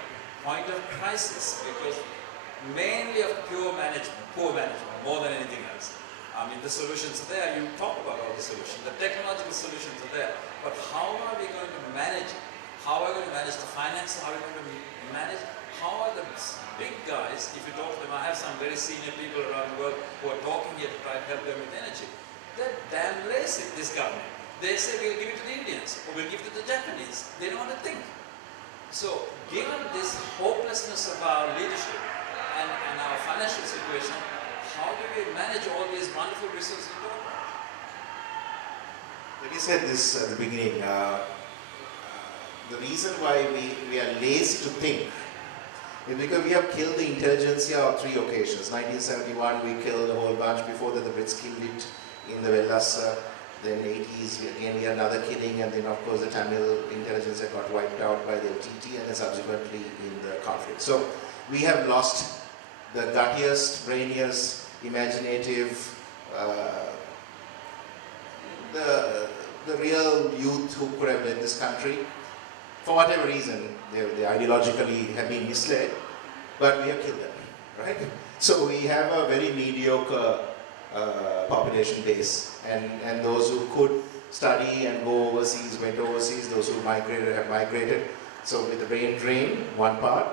point of crisis because mainly of poor management, more than anything else. I mean, the solutions are there, you talk about all the solutions, the technological solutions are there, but how are we going to manage it? How are we going to manage the finance? How are we going to manage, how are the big guys, if you talk to them, I have some very senior people around the world who are talking here to try and help them with energy. They're damn lazy, this government. They say we'll give it to the Indians, or we'll give it to the Japanese. They don't want to think. So, given this hopelessness of our leadership and our financial situation, how do we manage all these wonderful resources? When you said this at the beginning, the reason why we are lazy to think is because we have killed the intelligentsia on 3 occasions. 1971 we killed a whole bunch, before that the Brits killed it in the Vellassa. Then 80s, again we had another killing, and then of course the Tamil intelligence got wiped out by the LTT and then subsequently in the conflict. So we have lost the guttiest, brainiest, imaginative, the real youth who could have led this country. For whatever reason, they ideologically have been misled, but we have killed them, right? So we have a very mediocre population base, and those who could study and go overseas went overseas, those who migrated have migrated. So with the brain drain, one part,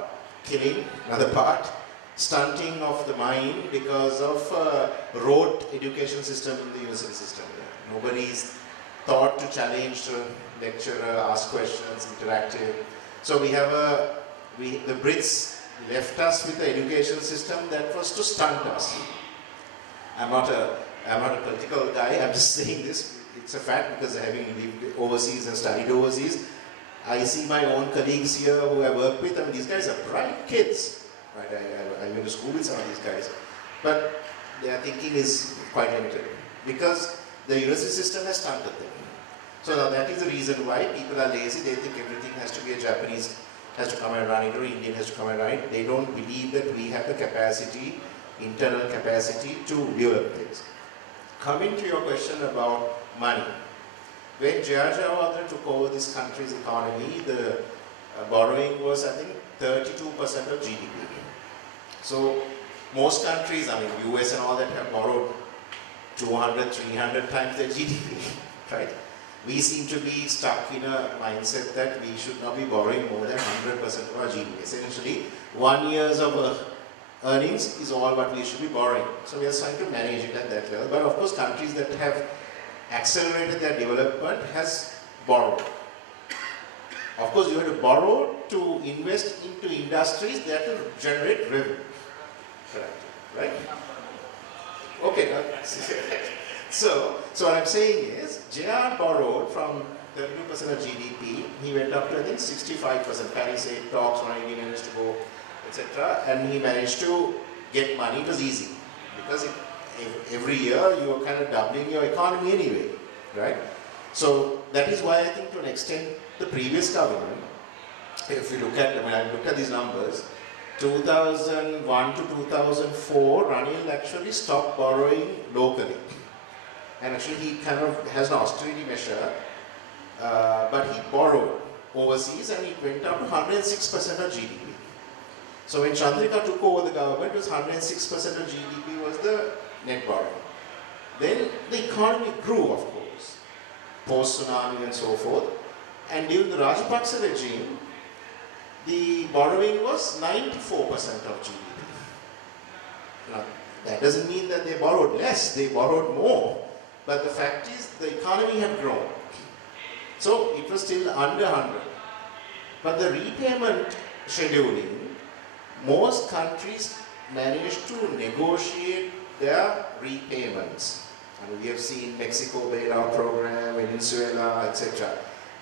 killing, another part, stunting of the mind because of rote education system in the university system. Nobody is taught to challenge the lecturer, ask questions, interactive. So we have the Brits left us with an education system that was to stunt us. I'm not a political guy, I'm just saying this. It's a fact because having lived overseas and studied overseas, I see my own colleagues here who I work with, and these guys are bright kids. Right? I went to school with some of these guys. But their thinking is quite limited because the university system has stunted them. So now that is the reason why people are lazy. They think everything has to be a Japanese, has to come and run it, or Indian has to come and run it. They don't believe that we have the capacity, internal capacity to develop things. coming to your question about money, when J.R. Jayawardena took over this country's economy, the borrowing was, I think, 32% of GDP. So most countries, I mean, US and all that, have borrowed 200, 300 times their GDP, right? We seem to be stuck in a mindset that we should not be borrowing more than 100% of our GDP. Essentially, 1 year's of earnings is all what we should be borrowing. So we are trying to manage it at that level. But of course, countries that have accelerated their development has borrowed. Of course, you have to borrow to invest into industries that will generate revenue. Correct, right? Okay. So what I'm saying is, JR borrowed from 32% of GDP. He went up to, I think, 65%. Paris 8 talks on he managed to go, etc. And he managed to get money. It was easy because every year you are kind of doubling your economy anyway, right? So that is why I think, to an extent, the previous government, if you look at, I mean, I looked at these numbers, 2001 to 2004, Ranil actually stopped borrowing locally. And actually he kind of has an austerity measure, but he borrowed overseas and it went up to 106% of GDP. So when Chandrika took over the government, it was 106% of GDP was the net borrowing. Then the economy grew, of course, post-tsunami and so forth. And during the Rajapaksa regime, the borrowing was 94% of GDP. Now, that doesn't mean that they borrowed less, they borrowed more. But the fact is, the economy had grown. So it was still under 100. But the repayment scheduling, most countries managed to negotiate their repayments. And we have seen Mexico bailout program, Venezuela, etc.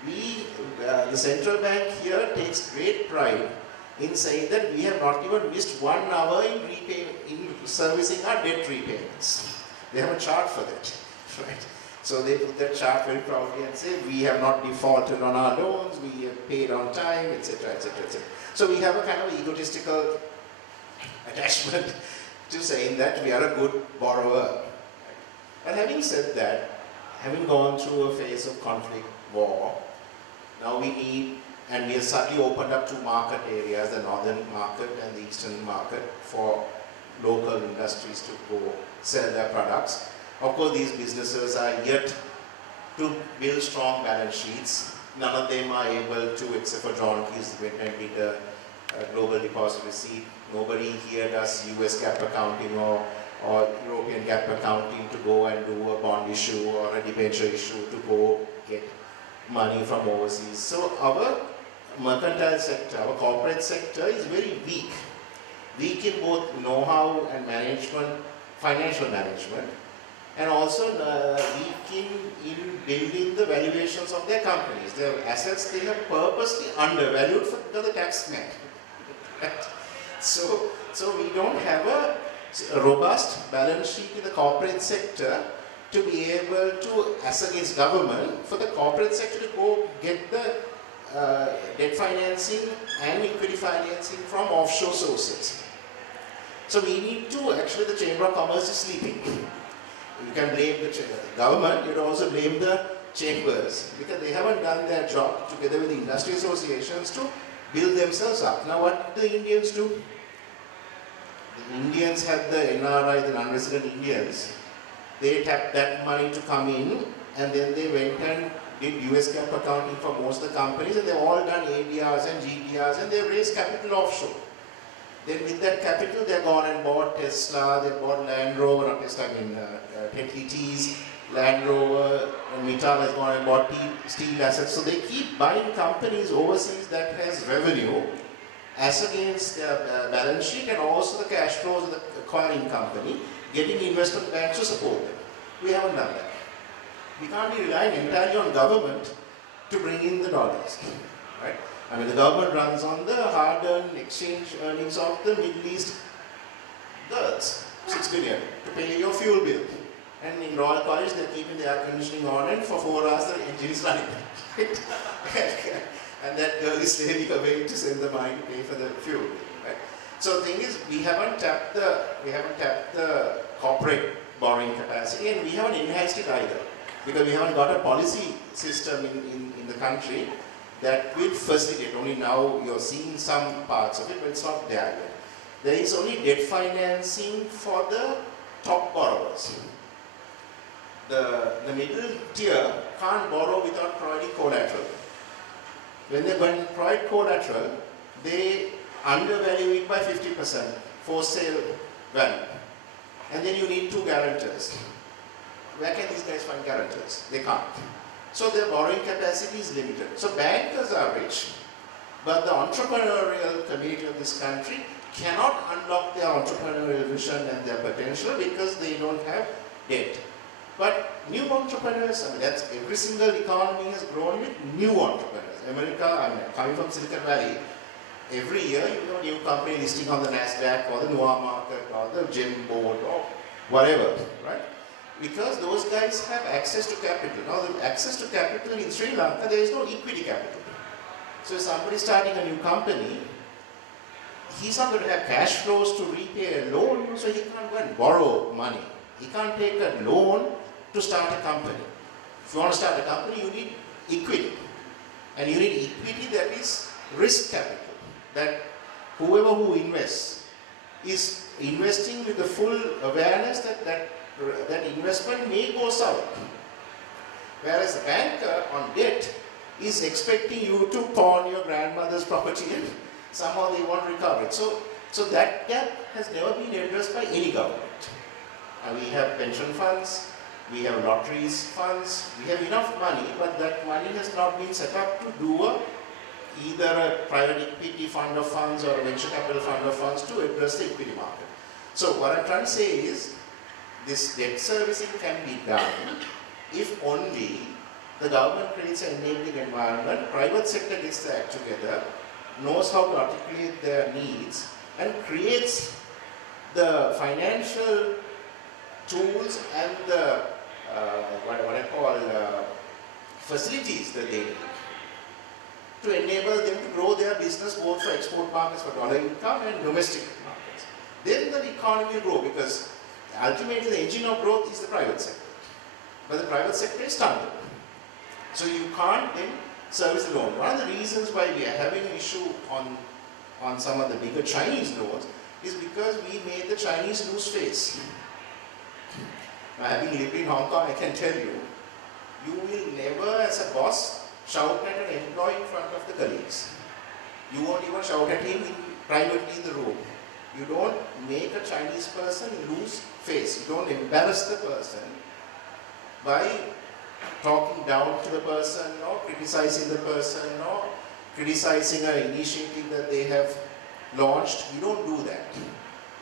The central bank here takes great pride in saying that we have not even missed 1 hour in servicing our debt repayments. They have a chart for that, right? So they put that chart very proudly and say, we have not defaulted on our loans, we have paid on time, etc., etc., etc. So we have a kind of egotistical attachment to saying that we are a good borrower. But having said that, having gone through a phase of conflict, war, now we need, and we have suddenly opened up 2 market areas, the northern market and the eastern market, for local industries to go sell their products. Of course, these businesses are yet to build strong balance sheets. None of them are able to, except for John Keys, went and did a global deposit receipt. Nobody here does US GAAP accounting or European GAAP accounting to go and do a bond issue or a debenture issue to go get money from overseas. So our mercantile sector, our corporate sector is very weak. Weak in both know-how and management, financial management, and also weak in building the valuations of their companies. Their assets they have purposely undervalued for the taxman. Right? So we don't have a robust balance sheet in the corporate sector to be able to, as against government, for the corporate sector to go get the debt financing and equity financing from offshore sources. So we need to, actually the Chamber of Commerce is sleeping. You can blame the government, you can also blame the chambers, because they haven't done their job together with the industry associations to build themselves up. Now what did the Indians do? The Indians had the NRI, the non-resident Indians. They tapped that money to come in, and then they went and did US GAAP accounting for most of the companies, and they've all done ADRs and GDRs, and they've raised capital offshore. Then with that capital, they've gone and bought Tesla, they bought Land Rover, not Tesla, I mean TTs, Land Rover, and Mittal has gone and bought steel assets. So they keep buying companies overseas that has revenue as against their balance sheet and also the cash flows of the acquiring company, getting investment banks to support them. We haven't done that. We can't be relying entirely on government to bring in the dollars, right? I mean, the government runs on the hard-earned exchange earnings of the Middle East girls, 6 billion, to pay your fuel bill. And in Royal College, they're keeping the air conditioning on, and for 4 hours the engine is running. And that girl is slaving away to send the money to pay for the fuel bill, right? So the thing is, we haven't tapped the corporate borrowing capacity, and we haven't enhanced it either, because we haven't got a policy system in the country that will facilitate. Only now you're seeing some parts of it, but it's not there yet. There is only debt financing for the top borrowers. The middle tier can't borrow without providing collateral. When they provide collateral, they undervalue it by 50% for sale value. And then you need 2 guarantors. Where can these guys find guarantors? They can't. So their borrowing capacity is limited. So bankers are rich, but the entrepreneurial community of this country cannot unlock their entrepreneurial vision and their potential because they don't have debt. But new entrepreneurs, I mean, that's every single economy has grown with new entrepreneurs. America, I mean, coming from Silicon Valley, every year you have a new company listing on the NASDAQ or the Noah market or the GEM board or whatever, right? Because those guys have access to capital. Now, the access to capital in Sri Lanka, there is no equity capital. So if somebody is starting a new company, he's not going to have cash flows to repay a loan, so he can't go and borrow money. He can't take a loan to start a company. If you want to start a company, you need equity. And you need equity that is risk capital. That whoever who invests is investing with the full awareness that investment may go south. Whereas the banker on debt is expecting you to pawn your grandmother's property and somehow they want to recover it. So that gap has never been addressed by any government. We have pension funds, we have lotteries funds, we have enough money, but that money has not been set up to do either a private equity fund of funds or a venture capital fund of funds to address the equity market. So what I'm trying to say is, this debt servicing can be done if only the government creates an enabling environment, private sector gets their act together, knows how to articulate their needs, and creates the financial tools and the what I call facilities that they need to enable them to grow their business both for export markets, for dollar income, and domestic markets. Then the economy will grow, because ultimately the engine of growth is the private sector. But the private sector is stunted. So you can't then service the loan. One of the reasons why we are having an issue on some of the bigger Chinese loans is because we made the Chinese lose face. Now, having lived in Hong Kong, I can tell you, you will never as a boss shout at an employee in front of the colleagues. You won't even shout at him privately in the room. You don't make a Chinese person lose face. You don't embarrass the person by talking down to the person or criticizing the person or criticizing an initiative that they have launched. You don't do that.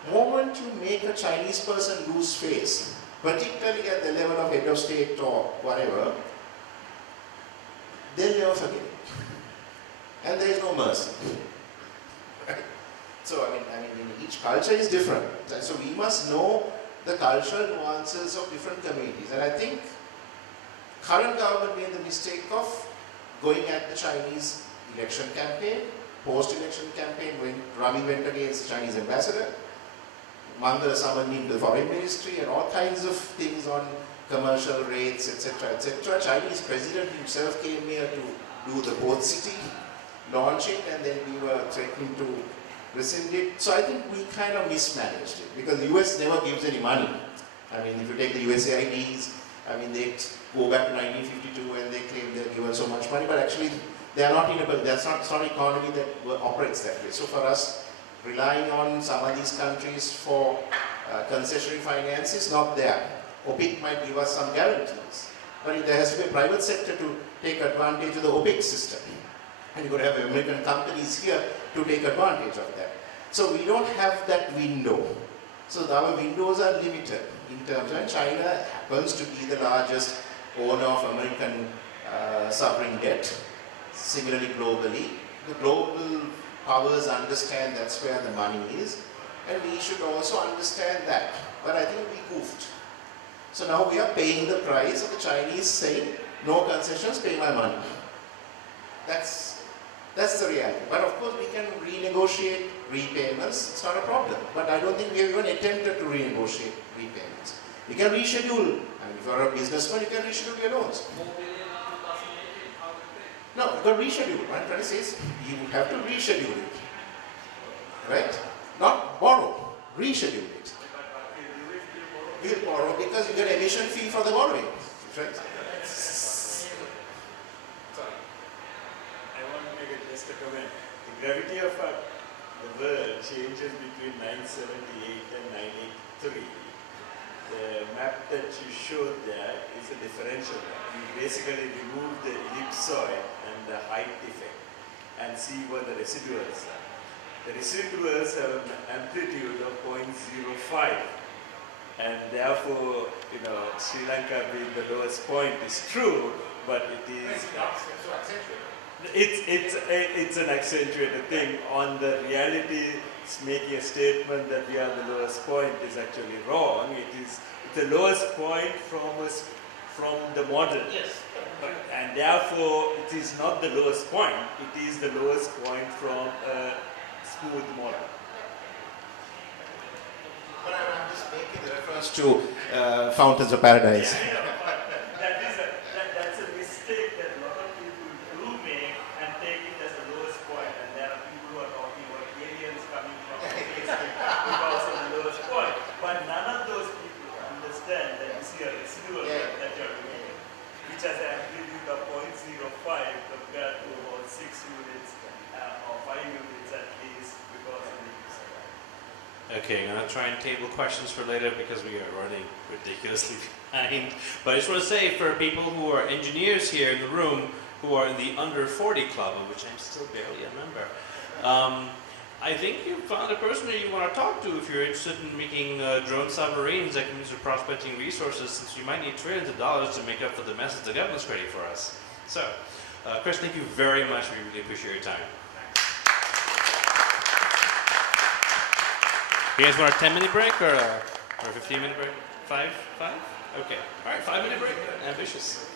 The moment you make a Chinese person lose face, particularly at the level of head of state or whatever, they'll never forget it. And there is no mercy. Right? So, I mean, each culture is different. So we must know the cultural nuances of different communities. And I think current government made the mistake of going at the Chinese election campaign, post-election campaign, when Ravi went against the Chinese ambassador, Mangala summoned him to the foreign ministry, and all kinds of things on commercial rates, etc., etc. Chinese president himself came here to do the port city, launch it, and then we were threatening to rescind it. So I think we kind of mismanaged it, because the US never gives any money. I mean, if you take the USAIDs, I mean, they go back to 1952 and they claim they're given so much money, but actually they are not in a, that's not, it's not an economy that operates that way. So for us, relying on some of these countries for concessionary finance is not there. OPIC might give us some guarantees, but there has to be a private sector to take advantage of the OPIC system. And you've got to have American companies here to take advantage of that. So we don't have that window. So our windows are limited in terms of, and China happens to be the largest owner of American sovereign debt. Similarly, globally, the global powers understand that's where the money is, and we should also understand that. But I think we goofed. So now we are paying the price of the Chinese saying, no concessions, pay my money. That's the reality. But of course we can renegotiate repayments, it's not a problem. But I don't think we have even attempted to renegotiate repayments. You can reschedule. And if you're a businessman, you can reschedule your loans. No, you can reschedule. What I'm trying to say is, you have to reschedule it. Right? Not borrow. Reschedule it. You borrow because you get emission fee for the borrowing. Right? I want to make just a comment. The gravity of the world changes between 978 and 983. The map that you showed there is a differential map. You basically remove the ellipsoid and the height effect and see what the residuals are. The residuals have an amplitude of 0.05, and therefore, Sri Lanka being the lowest point is true, but it is it's an accentuated thing. On the reality, making a statement that we are the lowest point is actually wrong. It's the lowest point from the model. Yes. And therefore, it is not the lowest point. It is the lowest point from a smooth model. But I'm just making the reference to Fountains of Paradise. That's a mistake that a lot of people do make and take it as the lowest point. And there are people who are talking about aliens coming from space because of the lowest point. But none of those people understand that you see a residual that you're doing, which has an amplitude of 0.05 compared to about 6 units or 5 units at least because of the Okay, I'm going to try and table questions for later because we are running ridiculously behind. But I just want to say, for people who are engineers here in the room, who are in the under 40 club, of which I'm still barely a member, I think you found a person that you want to talk to if you're interested in making drone submarines that can use for prospecting resources, since you might need trillions of dollars to make up for the messes the government's creating for us. So, Chris, thank you very much. We really appreciate your time. You guys want a 10-minute break or a 15-minute break? Five? Okay. All right, 5-minute break. Ambitious.